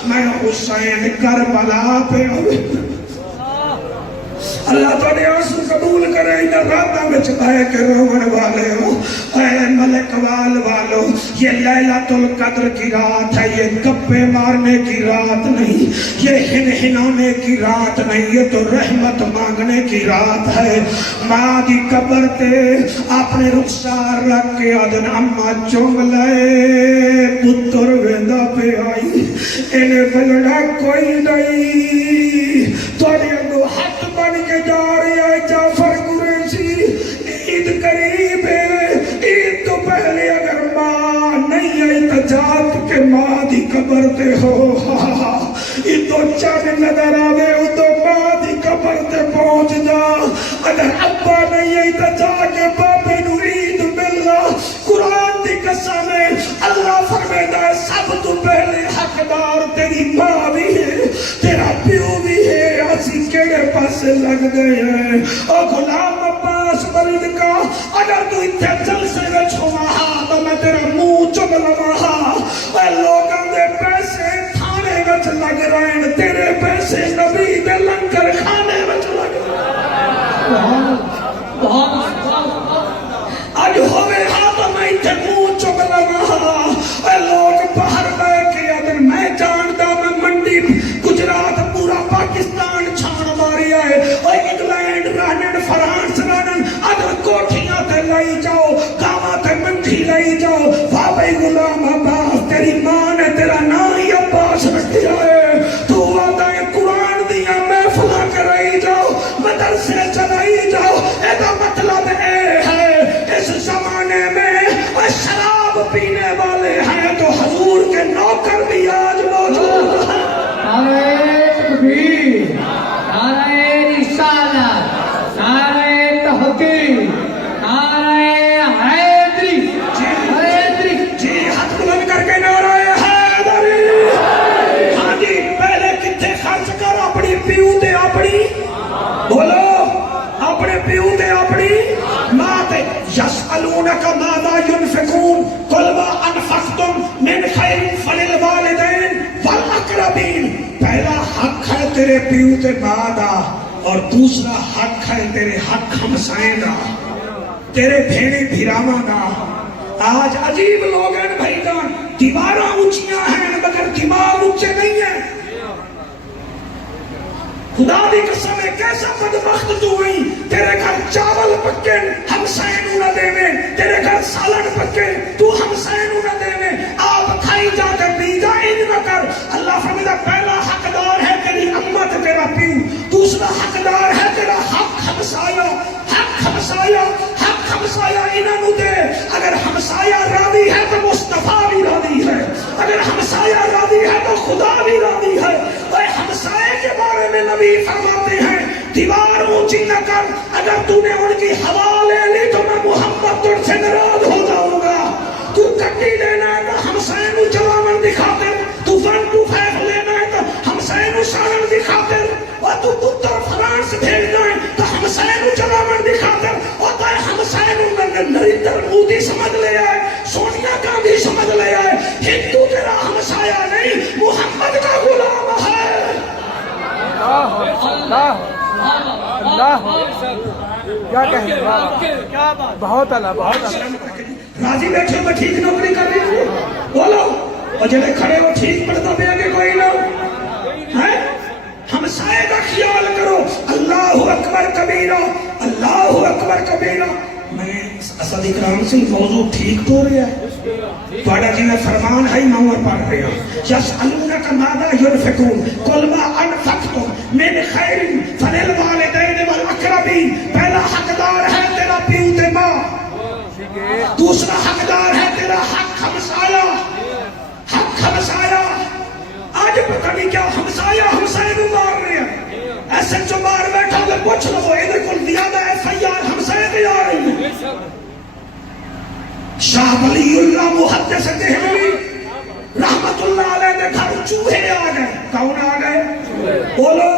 میں حسین کربلا پہ اللہ تعالی آنسو قبول کرے ادھر راتہ میں چکائے کہ رومن والے ہو اے ملک وال والو یہ لیلۃ القدر کی رات ہے یہ گپے مارنے کی رات نہیں یہ ہن ہنانے کی رات نہیں یہ تو رحمت مانگنے کی رات ہے ماں دی قبر تے اپنے رخسار رکھ کے آدن اماں چوم لائے پتر ویندہ پہ آئی انہیں بلڑا کوئی نہیں توڑی انگو حق بن کے جا رہی ہے جعفر قریشی عید قریب ہے عید تو پہلے اگر ماں نہیں آئی تو جات کے ماں دی قبر تے ہو عید تو چاند نظر آوے ہو تو ماں دی قبر تے پہنچ جا اگر ابا نہیں آئی تو جا کے بابے نو عید ملنا قرآن دی قسم ہے اللہ فرمیدہ ہے سب تو پہلے حقدار تیری ماں بھی ہے تیرا پیو بھی ہے اسی کیڑے پاسے لگ گئے ہیں اور غلام عباس برد کا اگر تو اتھے جلسے میں چھوڑا تو میں تیرا منہ چم لگا اے لوگاں دے پیسے کھانے وچ لگ رہے ہیں تیرے پیسے نبی دے لنگر کھانے وچ لگ رہے ہیں آج ہوئے ہاں تو میں اتھے منہ چم لگا اے لوگ باہر بے کے ادھر میں جانتا میں منڈی گجرات پورا پاکستان چھان ماری آئے اور انگلینڈ رہنن فرانس رہنن ادھر کوٹھیاں تے لائی جاؤ کاما تے منڈی لائی جاؤ بابا غلام عباس تیری ماں نے تیرا نام ہی عباس رکھیا ہے تو آدھا ہے قرآن الاقربین، پہلا حق ہے تیرے پیو تے ماں دا، اور دوسرا حق ہے تیرے حق ہمسائیں دا، تیرے بھیڑے بھیراواں دا۔ آج عجیب لوگ ہیں بھائی جان، دیواراں اونچیاں ہیں مگر دماغ اونچے نہیں ہیں۔ خدا دی قسم ہے کیسا بدبخت تو ہوئی، تیرے گھر چاول پکے ہمسائیں نو نہ دے، تیرے گھر سالن پکے تو ہمسائیں نو نہ دے، آپ کھائی جا کے پی جا، ان نہ کر۔ اللہ فرماتا پہلا حقدار ہے تیری امت تیرا پیو، دوسرا حقدار ہے تیرا حق ہمسایہ، حق ہمسایہ، حق ہمسایہ انہاں نو دے۔ اگر ہمسایہ راضی ہے تو مصطفیٰ بھی راضی ہے، اگر ہمسایہ راضی ہے تو خدا بھی راضی ہے۔ اے ہمسائے کے بارے میں نبی فرماتے ہیں دیوار اونچی نہ کر، اگر تو نے ان کی ہوا لے لی تو میں محمد تجھ سے ناراض ہو جاؤں گا۔ تو کٹی لینا ہے تو ہمسائے نو جوامن دکھاتے، تو 125 لینا ہے تو ہمسائے نو سالن دکھاتے، اور تو پتر فرانس بھیجنا ہے تو ہمسائے نو جوامن دکھاتے، اور تو ہمسائے نو نریندر مودی سمجھ لے آئے، سونیا گاندھی سمجھ لے آئے۔ ہندو تیرا ہمسایہ نہیں، محمد کا غلام ہے۔ اللہ اللہ کیا کہیں، بہت اللہ بہت اللہ۔ راضی بیٹھے میں ٹھیک نوکری کر رہی ہوں بولو، اور جڑے کھڑے ہو ٹھیک پڑھتا پہ آگے کوئی نہ ہے۔ ہمسائے کا خیال کرو۔ اللہ اکبر کبیرہ، اللہ اکبر کبیرہ۔ میں اسد اکرام سے موضوع ٹھیک تو رہا ہے، بڑا جی میں فرمان ہے نور پڑھ رہے ہیں۔ یسألونک ماذا ينفقون قل ما انفقتم من خیر فللوالدین والاقربین۔ پہلا حقدار ہے تیرا پیو تے ماں، دوسرا حقدار ہے تیرا حق ہمسایہ، حق ہمسایہ۔ آج پتہ نہیں کیا ہمسایہ ہمسائے کو مار رہے ہیں۔ ایسے جو مار بیٹھا تو پوچھ لو ادھر کو زیادہ FIR ہمسائے پہ آ رہی ہے۔ شاہ ولی اللہ محدث دہلوی رحمت اللہ علیہ کے گھر چوہے آ گئے۔ کون آ گئے بولو،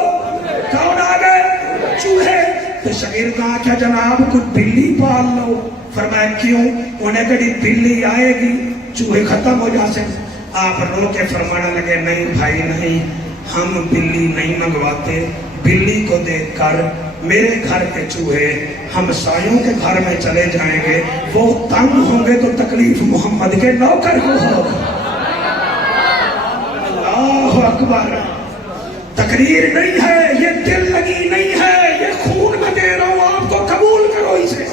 کون آ گئے؟ چوہے۔ تو شاگرد کہا کیا جناب کوئی بلی پال لو؟ فرمایا کیوں؟ انہیں کہا بلی آئے گی چوہے ختم ہو جاتے۔ آپ رو کے فرمانا لگے نہیں بھائی نہیں، ہم بلی نہیں منگواتے، بلی کو دیکھ کر میرے گھر کے چوہے ہمسایوں کے گھر میں چلے جائیں گے، وہ تنگ ہوں گے تو تکلیف محمد کے نوکر کو ہوگا۔ اللہ اکبر۔ تقریر نہیں ہے یہ، دل لگی نہیں ہے یہ، خون میں دے رہا ہوں آپ کو، قبول کرو اسے۔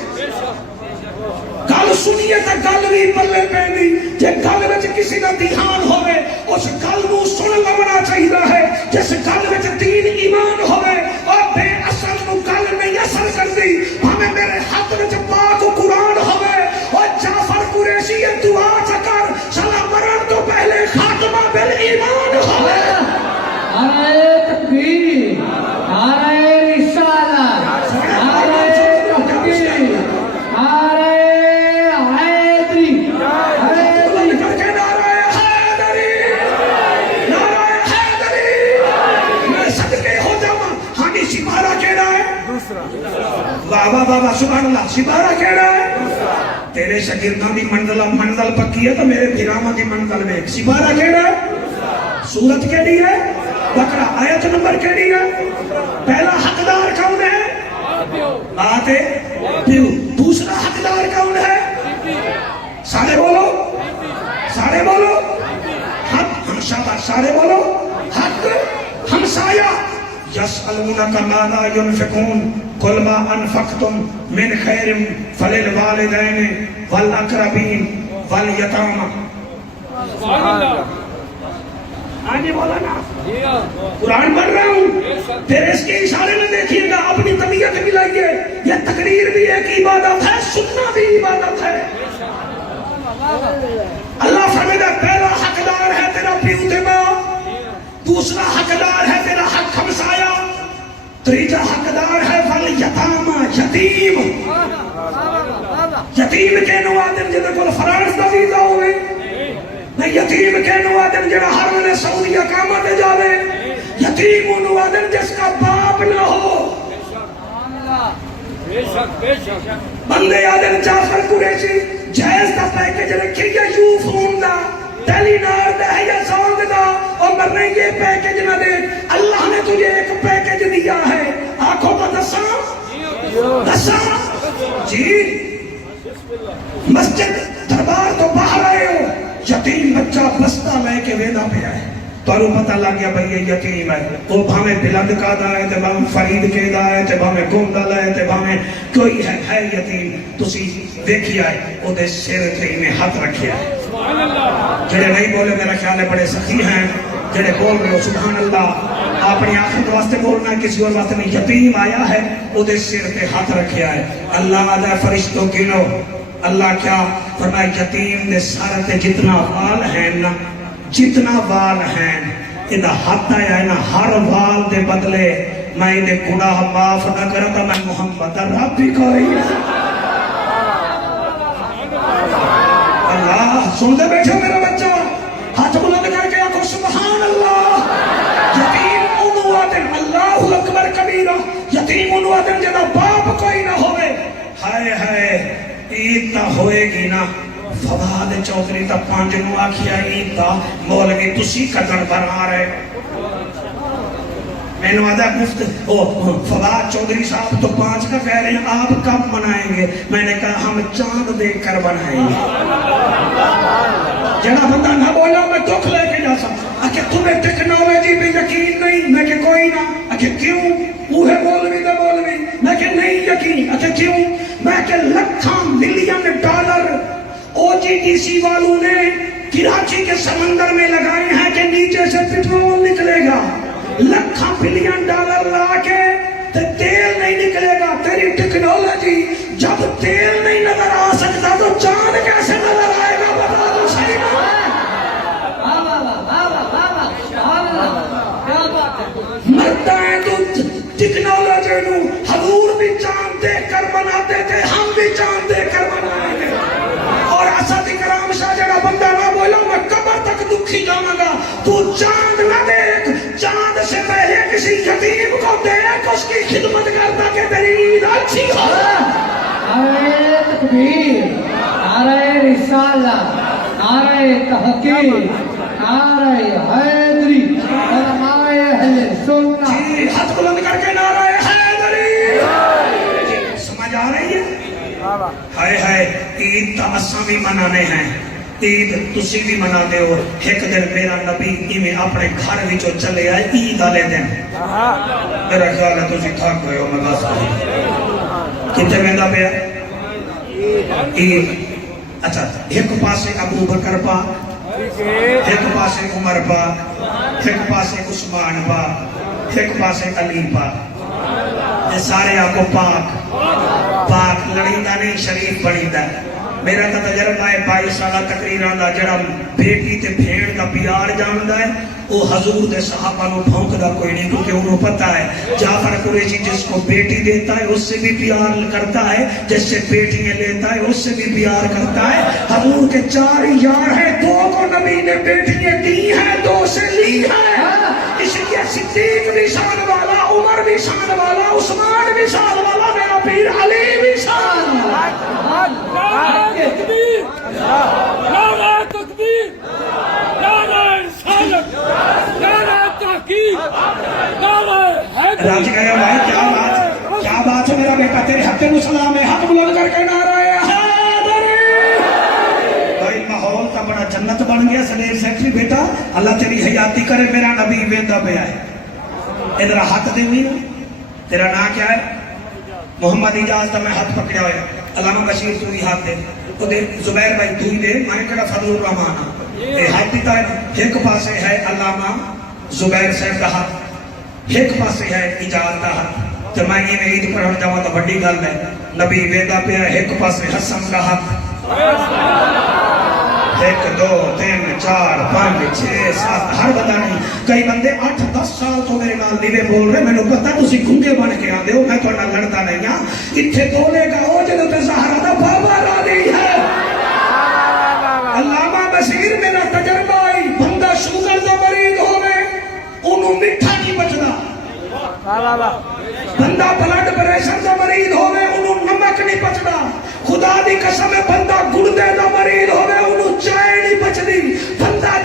گل سنیے تو گل بھی پلے پہنی، جے گل وچ کسی کا دھیان ہوئے اس گل کو سن لونا چاہیے ہے، جس گل وچ دین ایمان ہوئے اور بے اصل کو گل نہیں اثر کر دی۔ ہمیں میرے ہاتھ وچ پاک قرآن ہوئے اور جعفر قریشی یہ دعا چکر سلا مرن تو پہلے خاتمہ بالایمان ہوئے۔ نعرہ تکبیر، نعرہ رسالت، نعرہ تحقیق، نعرہ حیدری، حیدری کر کے نعرہ حیدری، نعرہ حیدری۔ میں صدقے ہو جاؤں۔ ہاں جی سپارہ کہنا ہے دوسرا واہ واہ واہ واہ سبحان اللہ، سپارہ کہنا ہے تیرے شاگرداں دی منزل پکی ہے تو میرے بھراواں دی منزل ویکھ۔ سپارہ کہنا ہے سورت کہڑی ہے؟ بقرہ۔ آیت نمبر کہڑی ہے؟ پہلا حقدار کون ہے؟ بات ہے پیو۔ دوسرا حقدار کون ہے؟ سارے بولو، سارے بولو حق ہمشابہ، سارے بولو حق ہمسایہ۔ یسألونک ماذا ينفقون قل ما انفقتم من خیر فللوالدین والاقربین والیتامى۔ سبحان اللہ۔ ہاں جی بولا نا، جی ہاں، قرآن پڑھ رہا ہوں، پھر اس کے اشارے میں دیکھیے گا اپنی طبیعت بھی لائیے۔ یہ تقریر بھی ایک عبادت ہے، سننا بھی عبادت ہے۔ اللہ فرماتا پہلا حقدار ہے تیرا پیو تے ماں، دوسرا حقدار ہے تیرا حق ہمسایہ، تیسرا حقدار ہے والیتامى، یتیم۔ یتیم کہنوں آدم جنہیں کو فرانس دا ویزا ہوئے، نہیں یتیم کہنوں آدم جنہیں ہر ویلے سعودی اقامت جاوے، یتیم انہوں آدم جس کا باپ نہ ہو۔ بے شک بے شک۔ بندے آدم جعفر قریشی جائز دا پیکج رکھی یا یو فون دا ٹیلی نار دا ہے یا سانگ دا، اور مرنے ہمیں یہ پیکج نہ دے. اللہ نے تجھے ایک پیکج دیا ہے. آنکھوں کو دساں جی. مسجد دربار تو باہر آئے ہو, یتیم بچہ بستہ لے کے ویدا پہ آئے. تو پتہ لگ گیا بھئی یہ یتیم ہے. وہ بھامے بلند کا دا ہے تے بھامے فرید کے دا ہے تے بھامے گوندل ہے تے بھامے کوئی ہے یتیم. تسی دیکھی آئے او دے سر تے میں ہاتھ رکھیا ہے. جڑے نہیں بولے میرا خیال ہے بڑے سخی ہیں. جڑے بول رہے ہو سبحان اللہ, اپنی آخرت واسطے بولنا ہے, کسی اور واسطے نہیں. یتیم آیا ہے او دے سر تے ہاتھ رکھیا ہے. اللہ آدھا فرشتوں گنو. اللہ کیا فرمائے, یتیم دے سر تے جتنا وال ہیں نا, جتنا وال ہیں یہ ہاتھ آیا ہے نا, ہر وال دے بدلے میں انہیں گناہ معاف نہ کرتا. میں محمد رب بھی کوئی. اللہ سن دے بیٹھے میرا بچہ, ہاتھ بلند کر کے آکھو سبحان اللہ. یتیم انہوں آدھیں اللہ اکبر کبیرہ. یتیم انہوں آدھیں جنہا باپ کوئی نہ ہوئے. ہائے ہائے عید تا ہوئے گی نا. فواد چودھری تا 5 نو آکھیا عید تا مولوی تسی قدر بنا رہے. میں نے وعدہ مفت فواد چودھری صاحب تو 5 کا کہہ رہے ہیں, آپ کب منائیں گے؟ میں نے کہا ہم چاند دیکھ کر بنائیں گے. جنا بندہ نہ بولا میں دکھ لے کے جا سکتا کہ تمہیں ٹیکنالوجی پہ یقین نہیں. میں کہ کوئی نہ. کہ کیوں؟ وہ ہے مولوی دا مولوی. میں کہ نہیں یقین. اچھا کیوں؟ میں کہ لکھاں ملین ڈالر OGDC والوں نے کراچی کے سمندر میں لگائے ہیں کہ نیچے سے پٹرول نکلے گا. لکھاں بلین ڈالر لا کے تیل نہیں نکلے گا. تیری ٹیکنالوجی جب تیل نہیں نظر آ سکتا تو چاند کیسے نظر آئے گا؟ بتا دو صحیح نہ. مرتا ہے تو ٹیکنالوجی نو. حضور بھی چاند دیکھ کر بناتے تھے, ہم بھی چاند دیکھ کر بنائیں گے. اور اسد کرام شاہ جڑا بندہ نہ بولا میں قبر تک دکھی جاؤں گا. تو چاند نہ دیکھ, چاند سے پہلے کسی یتیم کو دیکھ, اس کی خدمت کرتا کہ تیری عید اچھی ہو. نعرہ تکبیر, نعرہ رسالت, نعرہ تحقیق, نعرہ حیدری, علماء اہل سنت. جی ہاتھ بلند کر کے نعرہ حیدری. سمجھ آ رہی ہے؟ ہائے ہائے عید تا اساں بھی منانے ہیں. عید تسی بھی منا دے ہو. ایک دن میرا نبی ایویں اپنے گھر وچوں چلے آئے عید والے دن. میرا خیال ہے تسی تھک گئے ہو. میں بس کتنے ویندا پیا عید. اچھا ایک پاسے ابو بکر پاک, ایک پاسے عمر پاک, ایک پاسے عثمان پاک, ایک پاسے علی پاک. یہ سارے آپ کو پاک پاک لڑیندہ نہیں, شریف بڑیندہ. میرا تا تجربہ ہے 22 سالہ تقریران دا. جڑا بیٹی تے بھیڑ دا پیار جاندہ ہے وہ حضور دے صحابہ نو بھونک دا کوئی نہیں, کیونکہ انہوں پتہ ہے جعفر قریشی جس کو بیٹی دیتا ہے اس سے بھی پیار کرتا ہے, جس سے بیٹیاں لیتا ہے اس سے بھی پیار کرتا ہے. حضور کے 4 یار ہیں, 2 کو نبی نے بیٹیاں دی ہیں, 2 سے لی ہے. اس لیے صدیق بھی شان والا, عمر بھی شان والا, عثمان بھی شان والا, میرا پیر علی بھی شان والا. نعرہ تکبیر, نعرہ تکبیر, نعرہ رسالت, نعرہ تحقیق, نعرہ حیدری. راج گیا بھائی, کیا بات ہے میرا بیٹا, تیرے حق میں سلام ہے. حق بلند کر کے نعرہ حیدری. بھائی ماحول کا بڑا جنت بن گیا. سلیل سیکٹری بیٹا اللہ تیری حیاتی کرے. میرا نبی ویندا پہ آئے. ادھر ہاتھ دے ہوئی نا. تیرا نام کیا ہے؟ محمد اجاز. میں ہاتھ پکڑا ہوئے. علامہ بشیر تو ہی ہاتھ دے. تو دے زبیر بھائی تو ہی دے. میں کہا فضل الرحمان. یہ ہاتھ دیتا ہے. ایک پاسے ہے علامہ زبیر صاحب کا ہاتھ, ایک پاسے ہے اجاز کا ہاتھ. تو میں یہ عید پر ہٹ جاؤں تو بڑی گل ہے. نبی ویندا پہ ہے, ایک پاسے حسن کا ہاتھ. 1 2 3 4 5 6 7 ہر بندہ نہیں. کئی بندے 8-10 سال تو میرے نال نیوے بول رہے. میں پتا تسی گنگے بن کے آندے ہو. میں تھوڑا لڑتا نہیں ہاں. اتنے دولے کا ہو جدوں تے زہرا دا بابا راضی ہے. علامہ بشیر میرا تجربہ ہے. بندہ شوگر دا مریض ہوے انہوں میٹھا نہیں بچدا. بندہ بلڈ پریشر دا مریض ہوے انہوں نمک نہیں پچدا. خدا دی قسم ہے بندہ گردے دا مریض ہوے انہوں چائے نہیں پچدی. بندہ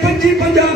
25-50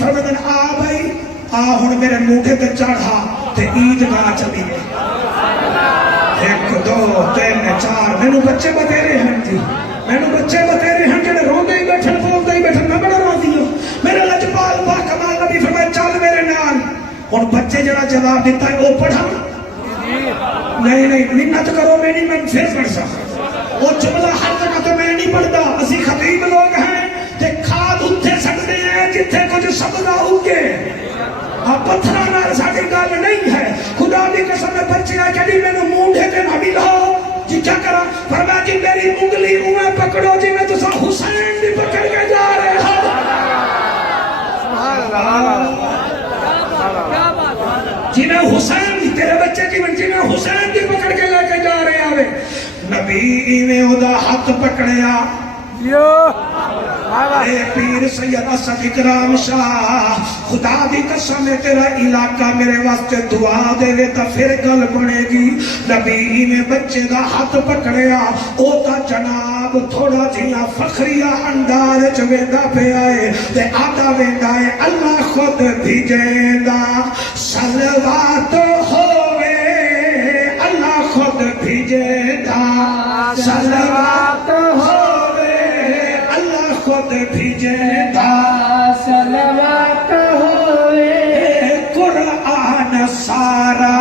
فرماتے ہیں آ بھائی آ ہن میرے موڈے تے چڑھا تے عیدگاہ چلیے 1 2 3 4 مینوں بچے بتیرے ہیں جی مینوں بچے بتیرے ہیں جڑے روندے ہی بیٹھن بولدے ہی بیٹھن میں بڑا راضی ہوں میرے لجپال با کمال نبی فرمایا چل میرے نال ہن بچے جڑا جواب دیتا ہے وہ پڑھا نہیں منت کرو میں نہیں میں پھر پڑھ سکتا وہ جملہ ہر جگہ تو میں نہیں پڑھتا اسی خطیب لوگ ہیں تے کھاد اتھے سکتے ہیں جتھے کچھ سبدا اگے پتھرا نال ساڈی گل نہیں ہے خدا دی قسم میں بچے آ کہندی مینوں مونڈے تے نہ ملاؤ جی کیا کرا فرمایا کہ میری انگلی اوے پکڑو جی میں تساں حسین دی پکڑ کے جا رہے ہو جی میں حسین تیرے بچے جی میں حسین دی پکڑ کے لے کے جا رہے آوے نبی ایویں او دا ہاتھ پکڑیا اے پیر سید اسد اکرام شاہ خدا دی قسم ہے تیرا علاقہ میرے واسطے دعا دے وے تا پھر گل بنے گی نبی میں بچے دا ہاتھ پکڑیا او تا جناب تھوڑا جہا فخریہ انداز چ ویندا پیا اے تے آتا ویندا اے اللہ خود بھیجیندا صلوات ہوے اللہ خود بھیجیندا صلوات خود بھیجیندا صلوات ہوئے قرآن سارا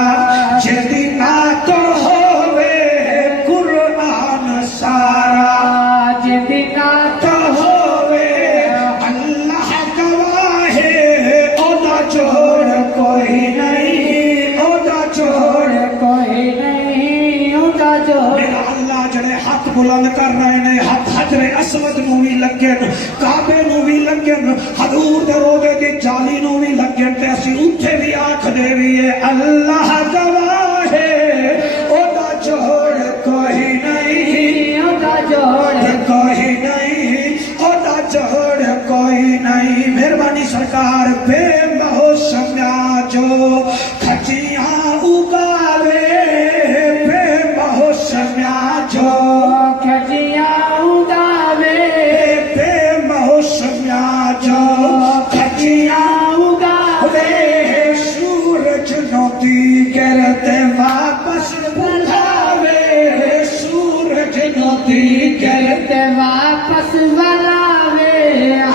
جدی نات ہوئے قرآن سارا جدی نات ہوئے اللہ گواہ ہے اودا جوڑ کوئی نہیں اودا جوڑ کوئی نہیں ہوتا جو میرا اللہ جڑے ہاتھ بلند کر رہے ہیں ہاتھ حجر اسود نو بھی لگن کعبے نو بھی لگن حضور دے روضے دی جالی نو بھی لگن تے اسی اوتھے بھی آکھ دے وی اللہ گواہ ہے اودا جوڑ کوئی نہیں ہوتا جوڑ کوئی نہیں اودا جوڑ کوئی نہیں مہربانی سرکار بے موسمیا جو کھچیاں اگاوے بے موسمیا جو کھجیاں اگاوے بے موسمیا جو کھچیاں اگاوے سورج نوتی گرتے واپس بلاوے سورج نوتی کرتے واپس بلاوے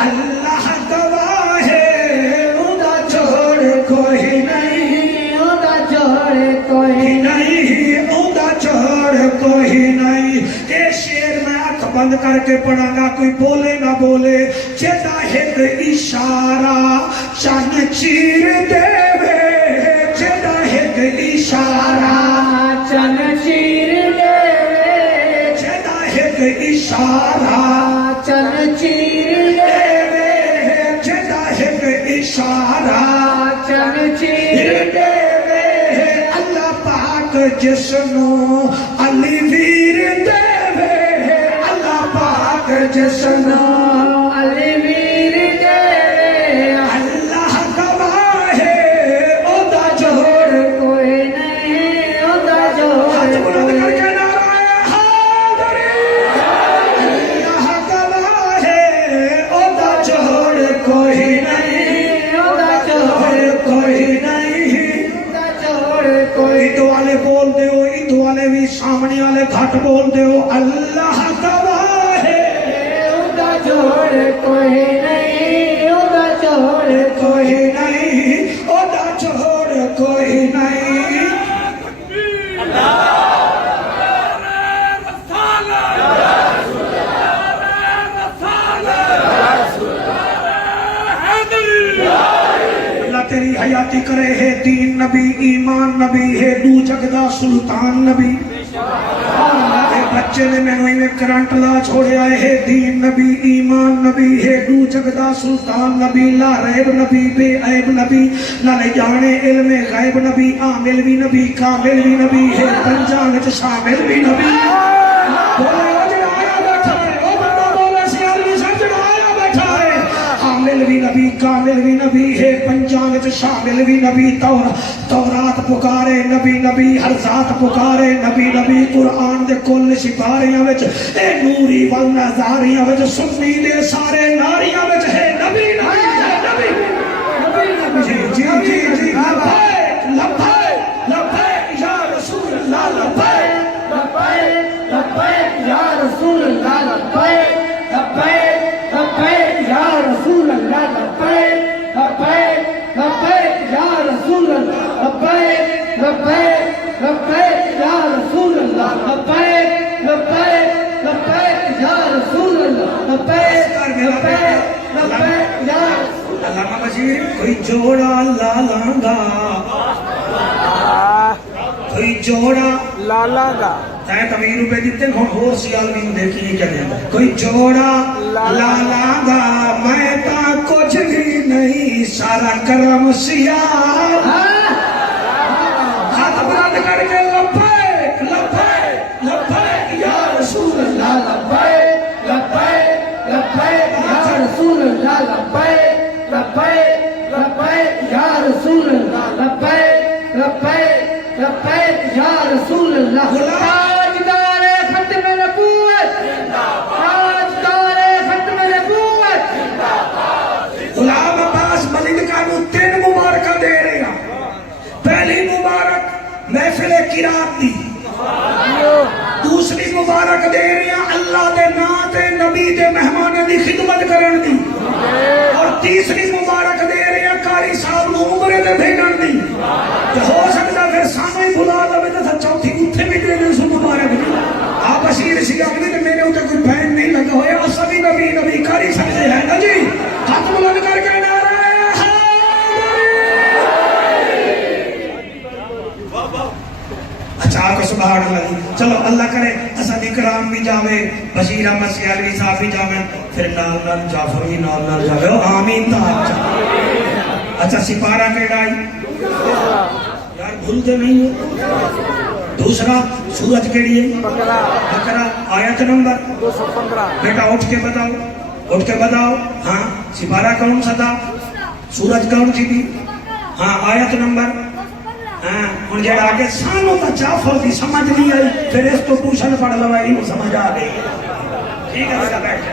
اللہ گواہ ہے اودا جوڑ کوئی نہیں ہوتا جوڑ کوئی نہیں اودا جوڑ کوئی نہیں اے شیر میں آنکھ بند کر کے پڑھا گا کوئی بولے نہ بولے جیتا ایک اشارہ چن چیر دے وے جیتا ایک اشارہ چن چیر دے جیتا ایک اشارہ چن چیر دے جیتا ایک اشارہ چن چیر دے اللہ پاک جسنو علی ویر دے اللہ پاک جسنو علی ویر دے اللہ گواہ ہے اودا جوڑ کوئی نہیں ہوتا ہاتھ بلند کر جوڑ کے نعرہ حیدری اللہ گواہ ہے اودا جوڑ کوئی نہیں ہوتا جوڑ کوئی نہیں ہوتا جوڑ کوئی عید والے بول دے ہو عید والے بھی سامنے والے گھٹ بول دے ہو اللہ گواہ ہے ہوتا جوڑ کوئی نہیں ہوتا جوڑ کوئی نہیں اودا جوڑ کوئی نہیں اللہ تیری حیاتی کرے ہے دین نبی ایمان نبی ہے دو جگدا سلطان نبی اے بچے نے میں نے کرنٹ لا چھوڑے آئے ہے دین نبی ایمان نبی ہے دو جگدا سلطان نبی لا ریب نبی بے عیب نبی نہ لے جانے علم غیب نبی عامل بھی نبی کامل بھی نبی ہے پنجان وچ شامل بھی نبی بولے او جڑا آیا بیٹھا ہے او بندہ بولے سیالی سب جڑا آیا بیٹھا ہے عامل بھی نبی کامل بھی نبی ہے پنجان وچ شامل بھی نبی تورات پکارے نبی نبی ہر ذات پکارے نبی نبی قرآن دے کل سپاریاں وچ اے نوری وال نظاریاں وچ سنی دے سارے ناریاں وچ ہے نبی نبی ہے نبی لبیک لبیک یا رسول اللہ لبیک لبیک لبیک یا رسول اللہ لبیک لبیک لبیک یا رسول علامہ بشیر کوئی جوڑا لالاں دا کوئی جوڑا لالا دا تائیں تمہیں روپے دیتے ہیں اور سیال بھی دیکھیے کیا دیتا ہے کوئی جوڑا لالا دا میں تا کچھ بھی نہیں سارا کرم سیال ہاتھ بلند کر کے لبیک لبیک لبیک یا رسول اللہ لبیک لبیک لبیک یا رسول اللہ لبیک لبیک لبیک یا رسول اللہ لبیک لبیک لبیک یا رسول اللہ تاجدار ختم نبوت تاجدار ختم نبوت غلام عباس ملک کانو 3 مبارکہ دے رہے ہیں پہلی مبارک محفل قرات دی دوسری مبارک دے رہے ہیں اللہ دے نام تے نبی دے مہمانوں دی خدمت کرن دی اور تیسری مبارک دے رہے ہیں قاری صاحب نو عمرے تے بھیجن دی کہ ہو سکتا پھر سامنے بلا لوے تے چوتھی اوتھے بھی دے دیں سو مبارک دی آپ بشیر سیاح نے میرے اوتے کوئی بین نہیں لگا ہویا سبھی نبی نبی قاری سکتے ہیں نا جی ہاتھ بلند کر کے نعرہ اچھا آپ کو سبحان اللہ جی چلو اللہ کرے اسد اکرام بھی جاوے بشیر احمد سیالوی صاحب بھی جاوے پھر نال نال جعفر بھی نال نال جاوے آمین تا اچھا سپارہ کیڑا آئی یار بھولتے نہیں ہو دوسرا سورج کیڑی ہے بقرہ آیت نمبر 215 بیٹا اٹھ کے بتاؤ ہاں سپارہ کون سا تھا سورج کون سی تھی ہاں آیت نمبر ہاں ان جڑا آگے سانوں تا جعفر دی سمجھ نہیں آئی پھر اس تو ٹیوشن پڑھ لو انہوں سمجھ آ گئی ٹھیک ہے بیٹا بیٹھ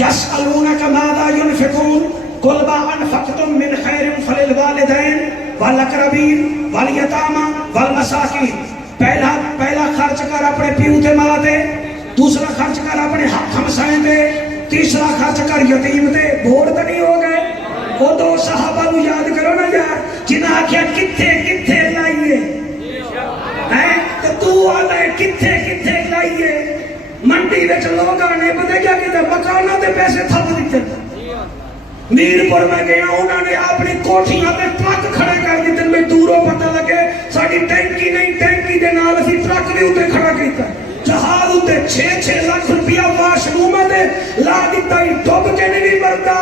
یسألونک ماذا ينفقون قل ما انفقتم من خیر فللوالدین والاقربین والیتامى والمساکین پہلا خرچ کر اپنے پیو تے ماں تے دوسرا خرچ کر اپنے ہمسائیں تے تیسرا خرچ کر یتیم تے بور تے نہیں ہو گئے وہ دو صحابہ کو یاد کرو نا یار جنہاں آکھیا کتھے لائیے تو آنا ہے کتھے لائیے منڈی وچ لوگ آنے پتہ کیا کہتے مکانوں تے پیسے تھپ دیتے میرپور میں گیا انہوں نے اپنی کوٹھیاں پہ ٹرک کھڑے کر دیتے میں دوروں پتہ لگے ساڑی ٹینکی نہیں ٹینکی دے نال اسی ٹرک بھی اتنے کھڑا کیتا جہاز اتنے 6 لاکھ روپیہ واش رومہ دے لا دیتا ہی ڈوب کے نہیں مرتا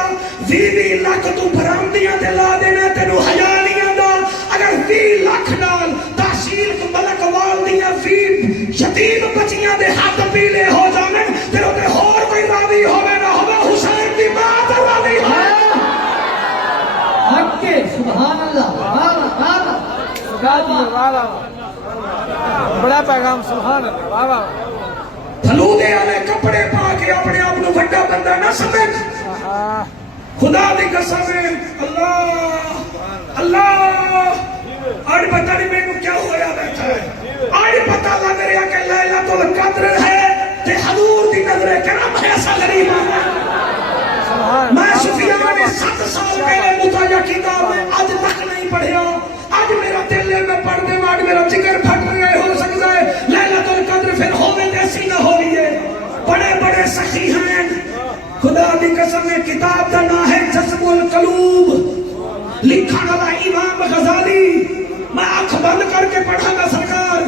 20 لاکھ تو برامدیاں تے لا دینا تینو حیا نہیں آندا اگر 20 لاکھ نال تحصیل کو ملک والدیاں 20 یتیم بچیاں دے ہاتھ پیلے ہو جانے پھر اتنے اور کوئی راضی ہوئے نہ ہوئے حسین دی ماں تے راضی ہوئے حق کے سبحان اللہ بڑا پیغام سبحان اللہ واہ واہ پھلودے والے کپڑے پا کے اپنے آپ کو بڑا بندہ نہ سمجھ خدا دی قسم ہے اللہ آج پتہ نہیں میں کو کیا ہوا بیٹھا ہے آج پتہ لگ رہا کہ لیلۃ القدر ہے تے حضور دی نظر کرم ہے ایسا غریب میں سفیان 7 سال پہلے مطالعہ کتاب میں آج تک نہیں پڑھیا آج میرا دل ہے میں پڑھ دے آج میرا جگر پھٹ گئے ہو سکتا ہے لیلۃ القدر پھر ہوے ایسی نہ ہو رہی ہے بڑے بڑے سخی ہیں خدا دی قسم میں کتاب کا نام ہے جذب القلوب لکھا والا امام غزالی میں آنکھ بند کر کے پڑھا گا سرکار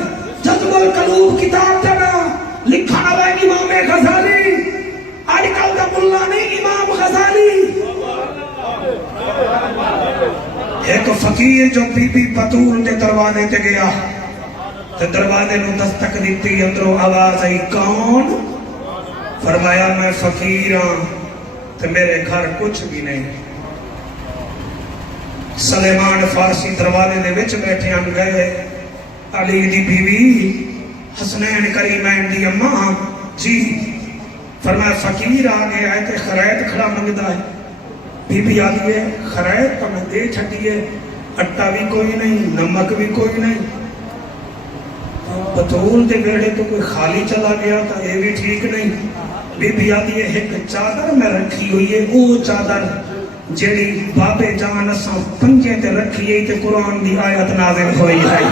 جذب القلوب کتاب کا نام لکھا والا امام غزالی آج کل کا ملا نہیں امام غزالی ایک فقیر جو بی بی بطول دے دروازے تے گیا تے دروازے نو دستک دیتی اندروں آواز آئی کون فرمایا میں فقیر ہاں تے میرے گھر کچھ بھی نہیں سلیمان فارسی دروازے دے وچ بیٹھے ہم گئے علی دی بیوی حسنین کریمین دی اماں جی فرمایا فقیر آ گیا ہے تے خرائط کھڑا منگدا ہے بی بی آدھی ہے خرائط تو میں دے چھٹی ہے اٹا بھی کوئی نہیں نمک بھی کوئی نہیں بطول دے بیڑے تو کوئی خالی چلا گیا تھا یہ بھی ٹھیک نہیں بی بی آدھی ہے ایک چادر میں رکھی ہوئی ہے وہ چادر جیڑی بابے جان اساں پنجے تے رکھیے تے قرآن دی آیت نازل ہوئی ہے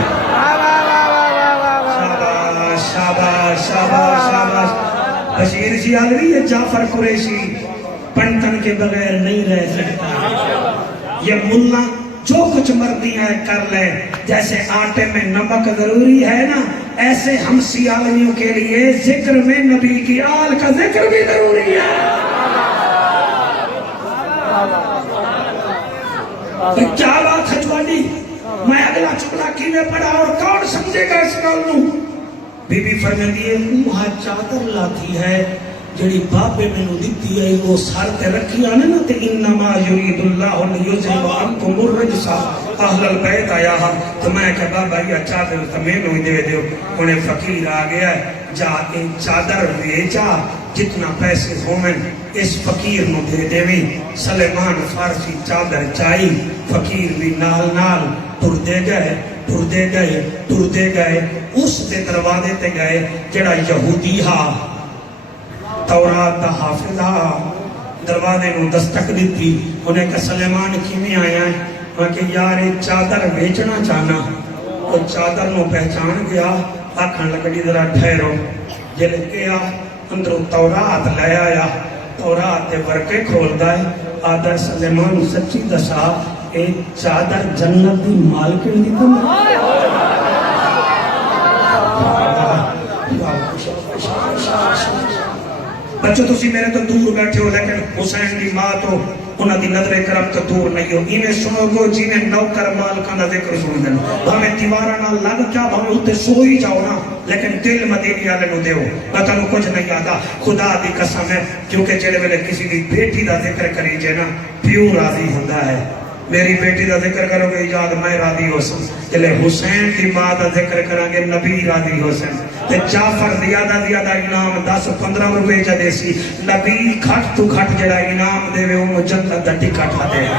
شاباش شاباش شاباش شاباش بشیر جی آلوی یہ جعفر قریشی پنٹن کے بغیر نہیں رہ سکتا یہ ملہ جو کچھ مرضی ہے کر لے جیسے آٹے میں نمک ضروری ہے نا ایسے ہم سیالمیوں کے لیے ذکر میں نبی کی آل کا ذکر بھی ضروری ہے کیا بات ہے جوانی میں اگلا چکلا کینے پڑا اور کون سمجھے گا اس کالنو بی بی فرمیندی ہے اوہا چادر لاتی ہے جڑی باپے میں نو دیتی ہے وہ سار تے رکھی آنے نا تے انما یرید اللہ لیذہب عنکم الرجس اہل البیت آیا ہاں تو میں کہ بابا یہ چادر تمہیں نو دے دیو انہیں فقیر آ گیا ہے جا ان چادر ویچا جتنا پیسے ہومن اس فقیر نو دے دیوی سلیمان فارسی چادر چائی فقیر بھی نال نال ٹر دے گئے اس دے دروازے تے گئے جڑا یہودی ہا تورات دا حافظ ہا دروازے نو دستک دیتی انہیں کہ سلیمان کیویں آیا ہے میں کہ یار چادر بیچنا چاہنا وہ چادر نو پہچان گیا آکھن لگڑی ذرا ٹھہرو جل گیا اندروں تورات لے آیا تورات دے ورکے کھول دائے آدھر سلیمان سچی دسا اے چادر جنت دی مالکن دی تم بچوں تسی میرے تو دور بیٹھے ہو لیکن حسین دی ماں تو انہاں دی نظر کرم تو دور نہیں ہو انہیں سنو گو جنہیں نوکر مالکان دا ذکر سن دیں ہمیں دیوارہ نہ لگ کیا ہمیں ہوتے سوئی جاؤ نا لیکن دل مدینی آلے نو دیو بتانو کچھ نہیں آتا خدا دی قسم ہے کیونکہ جڑے ویلے کسی دی بیٹی دا ذکر کری جے نا پیو راضی ہوندہ ہے میری بیٹی دا ذکر کرو گے ایجاد میں راضی ہو سن جلے حسین کی ماں دا ذکر کریں گے نبی راضی ہو سن تے جعفر زیادہ انعام 10-15 روپے جا دے سی نبی کھٹ تو کھٹ جڑا انعام دے وے انہوں جنت دا ٹکٹ آتے ہیں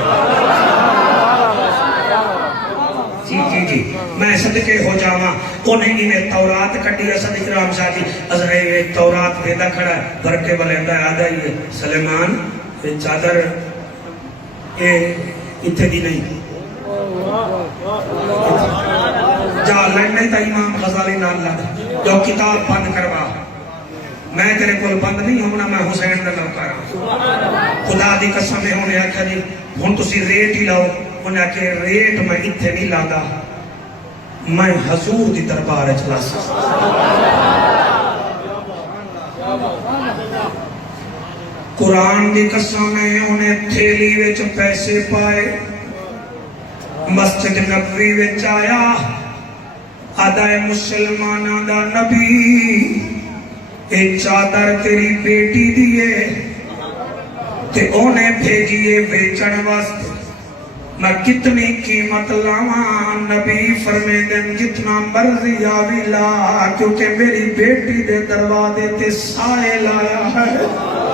جی میں صدقے ہو جاواں انہیں انہیں تورات کٹی ہے صدق رام شاہ جی ازرے تورات بیدہ کھڑا ہے برکے بلیندہ آدھا ہی ہے سلیمان یہ چادر اتھے دی نہیں جا لڑنے تا امام غزالی نال لگ جو کتاب بند کروا میں تیرے کول بند نہیں ہونا میں حسین دا نوکر خدا دی قسم ہے انہیں آکھا جی ہن تسی ریٹ ہی لاؤ انہیں آکھا ریٹ میں اتھے نہیں لادا میں حضور دی دربار اچھلا سا قرآن دی قسم ہے انہیں تھیلی وچ پیسے پائے مسجد نبوی وچ آیا آدھائے مسلمانہ دا نبی اے چادر تیری بیٹی دیئے تے انہیں بھیجیے بیچن واسطے میں کتنی قیمت لاواں نبی فرمے دن جتنا مرضی آوی لا کیونکہ میری بیٹی دے دروازے تے سائے لایا ہے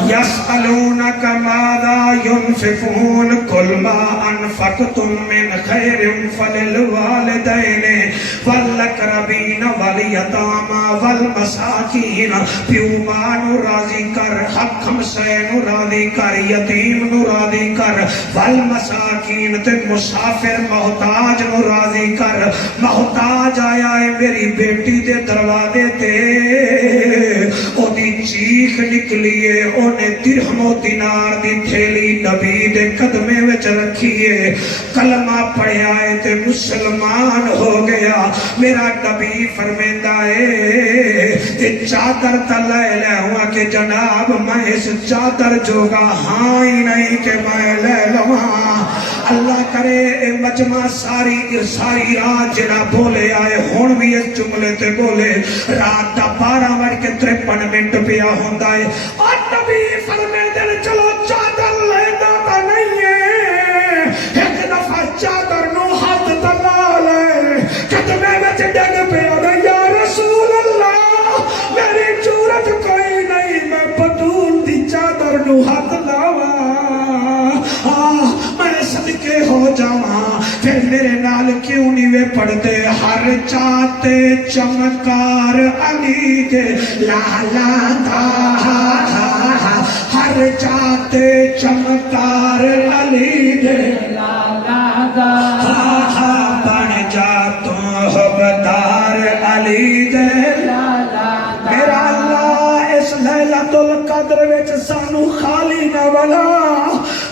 يسألونك ماذا ينفقون قل ما أنفقتم من خير فللوالدين والأقربين واليتامى والمساكين پیو ماں نو راضی کر حق ہمسائے نو راضی کر یتیم نو راضی کر والمساکین تے مسافر محتاج نو راضی کر محتاج آیا ہے میری بیٹی دے دروازے تے او دی چیخ نکلیے انہیں درہم و دینار دی تھیلی نبی دے قدمے وچ رکھیے کلمہ پڑھیا ہے تے مسلمان ہو گیا میرا نبی فرمیندہ ہے چادر تلے لے ہوا کہ جناب میں اس چادر جوگا ہاں ہی نہیں کہ میں لے لواں اللہ کرے مجمع ساری رات جنا بولے آئے ہون بھی اس جملے تے بولے رات دا 12:53 منٹ پیا ہوندہ ہے اور نبی فرمے دل چلو چادر لیندہ تا نہیں ہے ایک دفعہ چادر نو ہاتھ تلا لے قدمے میں ڈگ پیا دے یا رسول اللہ میری جورت کوئی نہیں میں بطول دی چادر نو ہاتھ لاوا میں صدقے ہو جاواں پھر میرے نال کیوں نہیں وے پڑھتے ہر چاہتے چمکار علی دے لالا دا ہر ہر جاتے چمکار علی دے بن جا تو حبدار علی دے میرا اللہ اس لیلۃ القدر وچ سانو خالی نہ بنا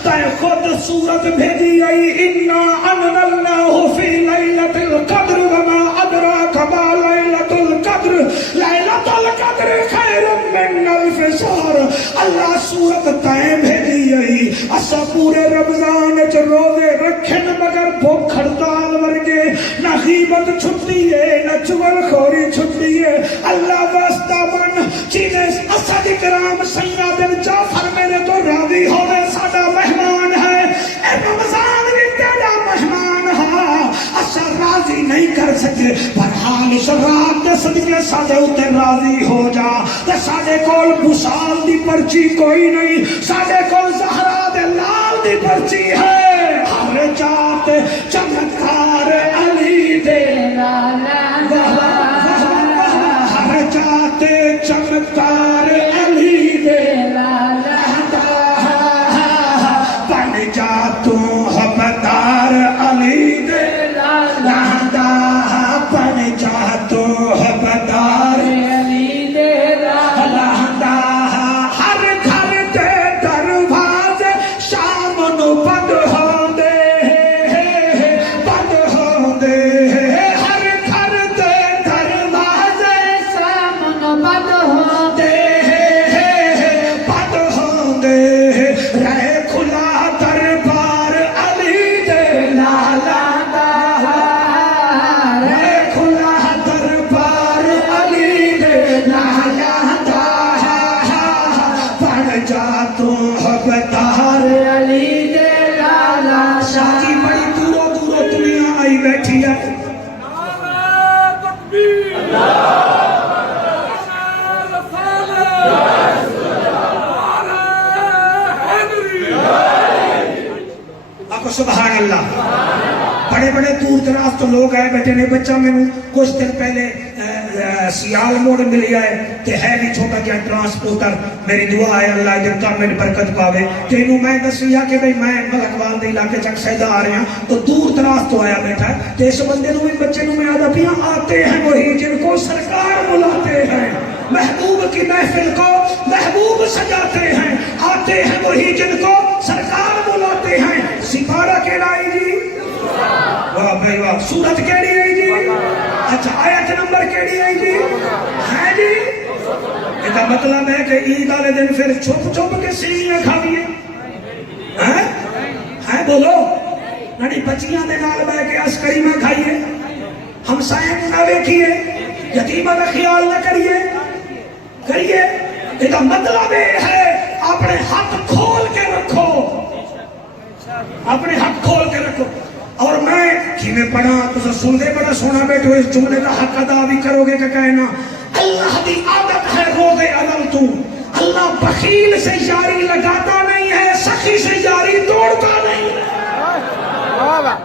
تے خود سورت بھیجی آئی انا انزلناہ فی لیلۃ القدر وما ادراک ما لیلۃ القدر لیلۃ القدر خیر من الف شہر اللہ سورت تے بھیجی آئی اسا پورے رمضان وچ روزے رکھن مگر بھوک ہڑتال ورگے نہ غیبت چھٹی ہے نہ چغل خوری چھٹی ہے اللہ واسطہ من جنہیں اسد کرام سیدنا بن جعفر میرے تو راضی ہوئے ساڈا مہمان ہے اے رمضان بھی تیرا مہمان ہے اسا راضی نہیں کر سکے پر حال اس رات دے صدقے ساڈے اوتے راضی ہو جا تے ساڈے کول بشال دی پرچی کوئی نہیں ساڈے کول زہرا دے لال دی پرچی ہے ہر جات چمکار علی دے ہر جات چمکار علی دے بن جا تو حبدار علی دے بن جا تو حبدار علی دے ہر گھر دے دروازے شام نو بند ہوندے بند ہوندے ہر گھر دے دروازے شام نو بند ہوندے بند ہوندے رہے کھلا دربار علی دے لالا رہے کھلا دربار علی دے لالا بن جا تو حبدار علی دے لالا شاہ جی بڑی دوروں دوروں دنیا آئی بیٹھی ہے نعرہ تکبیر آکو سبحان اللہ بڑے بڑے دور دراز تو لوگ آئے بیٹھے نے بچہ میں کچھ دن پہلے سیال موڑ ملی آئے کہ ہے بھی چھوٹا کیا ٹرانسپورٹر میری دعا ہے اللہ جب کا میری برکت پاوے کہ انہوں میں دسیا کہ بھئی میں ملکوال دے علاقے چک سیدہ آ رہے ہیں تو دور دراز تو آیا بیٹھا ہے کہ اس بندے نو بھی بچے نو میں آدھا پیا آتے ہیں وہی جن کو سرکار بلاتے ہیں محبوب کی محفل کو محبوب سجاتے ہیں آتے ہیں وہی جن کو سرکار بلاتے ہیں سپارہ کہنا ہے جی واہ بھائی واہ سورت کہنی ہے جی اچھا آیت نمبر کہنی ہے جی ہے جی یہ کا مطلب ہے کہ عید والے دن پھر چھپ چھپ کے سینیاں کھاویے ہیں بولو نڑی بچیاں دے نال بہ کے عسکری میں کھائیے ہمسائیں نہ دیکھیے یتیمہ کا خیال نہ کریے کریے یہ کا مطلب ہے اپنے ہاتھ کھول کے رکھو اپنے ہاتھ کھول کے رکھو اور میں کی میں پڑھا تو سن دے بڑا سونا بیٹھو اس جملے کا حق ادا بھی کرو گے کہ کہنا اللہ دی عادت ہے روزے عدل تو اللہ بخیل سے یاری لگاتا نہیں ہے سخی سے یاری توڑتا نہیں ہے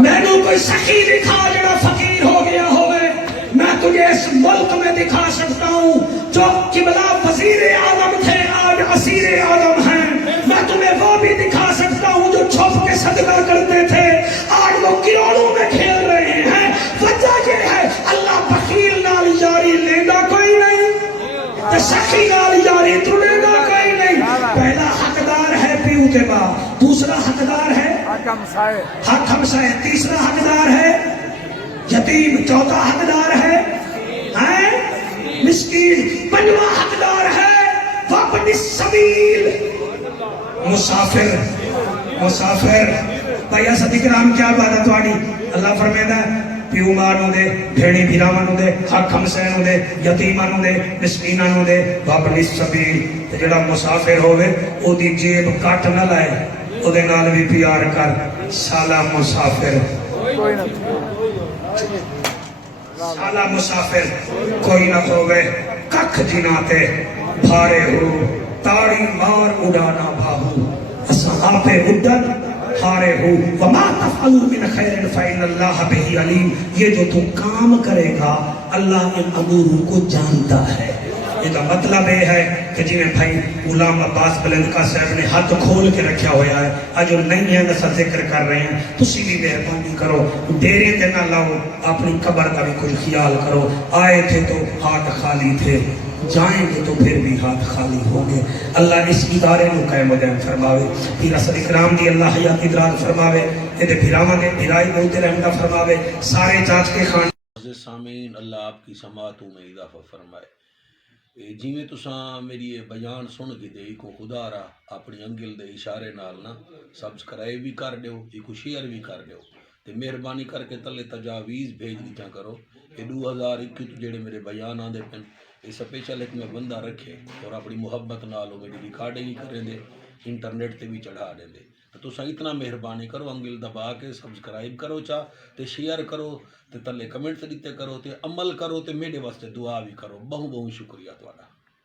میں نے کوئی سخی دکھا جڑا فقیر ہو گیا ہوئے میں تجھے اس ملک میں دکھا سکتا ہوں جو قبلہ وزیر اعظم تھے آج اسیر اعظم ہیں میں تمہیں وہ بھی دکھا سکتا ہوں جو چھپ کے صدقہ کرتے تھے آج وہ کروڑوں میں کھیل رہے ہیں وجہ یہ ہے اللہ بخیل نال یاری لینا کوئی نہیں تو سخی نال یاری تو لینا کوئی نہیں پہلا حقدار ہے پیو کے بعد دوسرا حقدار ہے حق ہمسائے تیسرا حقدار ہے یتیم چوتھا حقدار ہے مسکین پنجواں حقدار ہے وابن السبیل مسافر مسافر بھائی صدیق رام کیا بات ہے تھوڑی اللہ فرمائے ہے پیو ماروں دے بھیڑی بھیراواں دے حق ہمسائے دے یتیماں دے مسکیناں دے وابن السبیل جڑا مسافر ہوے او دی جیب کٹ نہ لائے او دے نال بھی پیار کر سالہ مسافر سالہ مسافر کوئی نہ ہوئے ککھ جناتے بھارے ہو تاڑی مار اڑانا باہو اصحاب اڈن ہارے ہو وما تفعلوا من خیر فإن اللہ بہ علیم یہ جو تو کام کرے گا اللہ ان امور کو جانتا ہے یہ مطلب یہ ہے کہ جی بھائی غلام عباس بلندکا صاحب نے ہاتھ کھول کے رکھا ہوا ہے اج وہ نہیں ہے نسل ذکر کر رہے ہیں تسی بھی مہربانی کرو ڈیرے تے نہ لاؤ اپنی قبر کا بھی کچھ خیال کرو آئے تھے تو ہاتھ خالی تھے جائیں گے تو پھر بھی ہاتھ خالی ہوں گے اللہ اس ادارے کو قائم و دائم فرماوے پھر رسول اکرام دی اللہ حیات دراز فرماوے یہ بھراواں نے بھرائی بہت رحمتہ فرماوے سارے چاچ کے خان سامعین اللہ آپ کی سماعتوں میں اضافہ فرمائے جی میں تساں میری یہ بیان سن کے دے کو خدا را اپنی انگل دے اشارے نال نا سبسکرائب بھی کر دیو ایک شیئر بھی کر دیو تے مہربانی کر کے تلے تجاویز بھیج دیتا کرو کہ 2021 جڑے میرے بیان آندے پن یہ سپیشل ایک میں بندہ رکھے اور اپنی محبت نال میری ریکارڈنگ کریں دے انٹرنیٹ تے بھی چڑھا دیں دے تو سا اتنا مہربانی کرو انگل دبا کے سبسکرائب کرو چا تے شیئر کرو تے تلے کمنٹ دیتے کرو تے عمل کرو تے میرے واسطے دعا بھی کرو بہت بہت شکریہ تہاڈا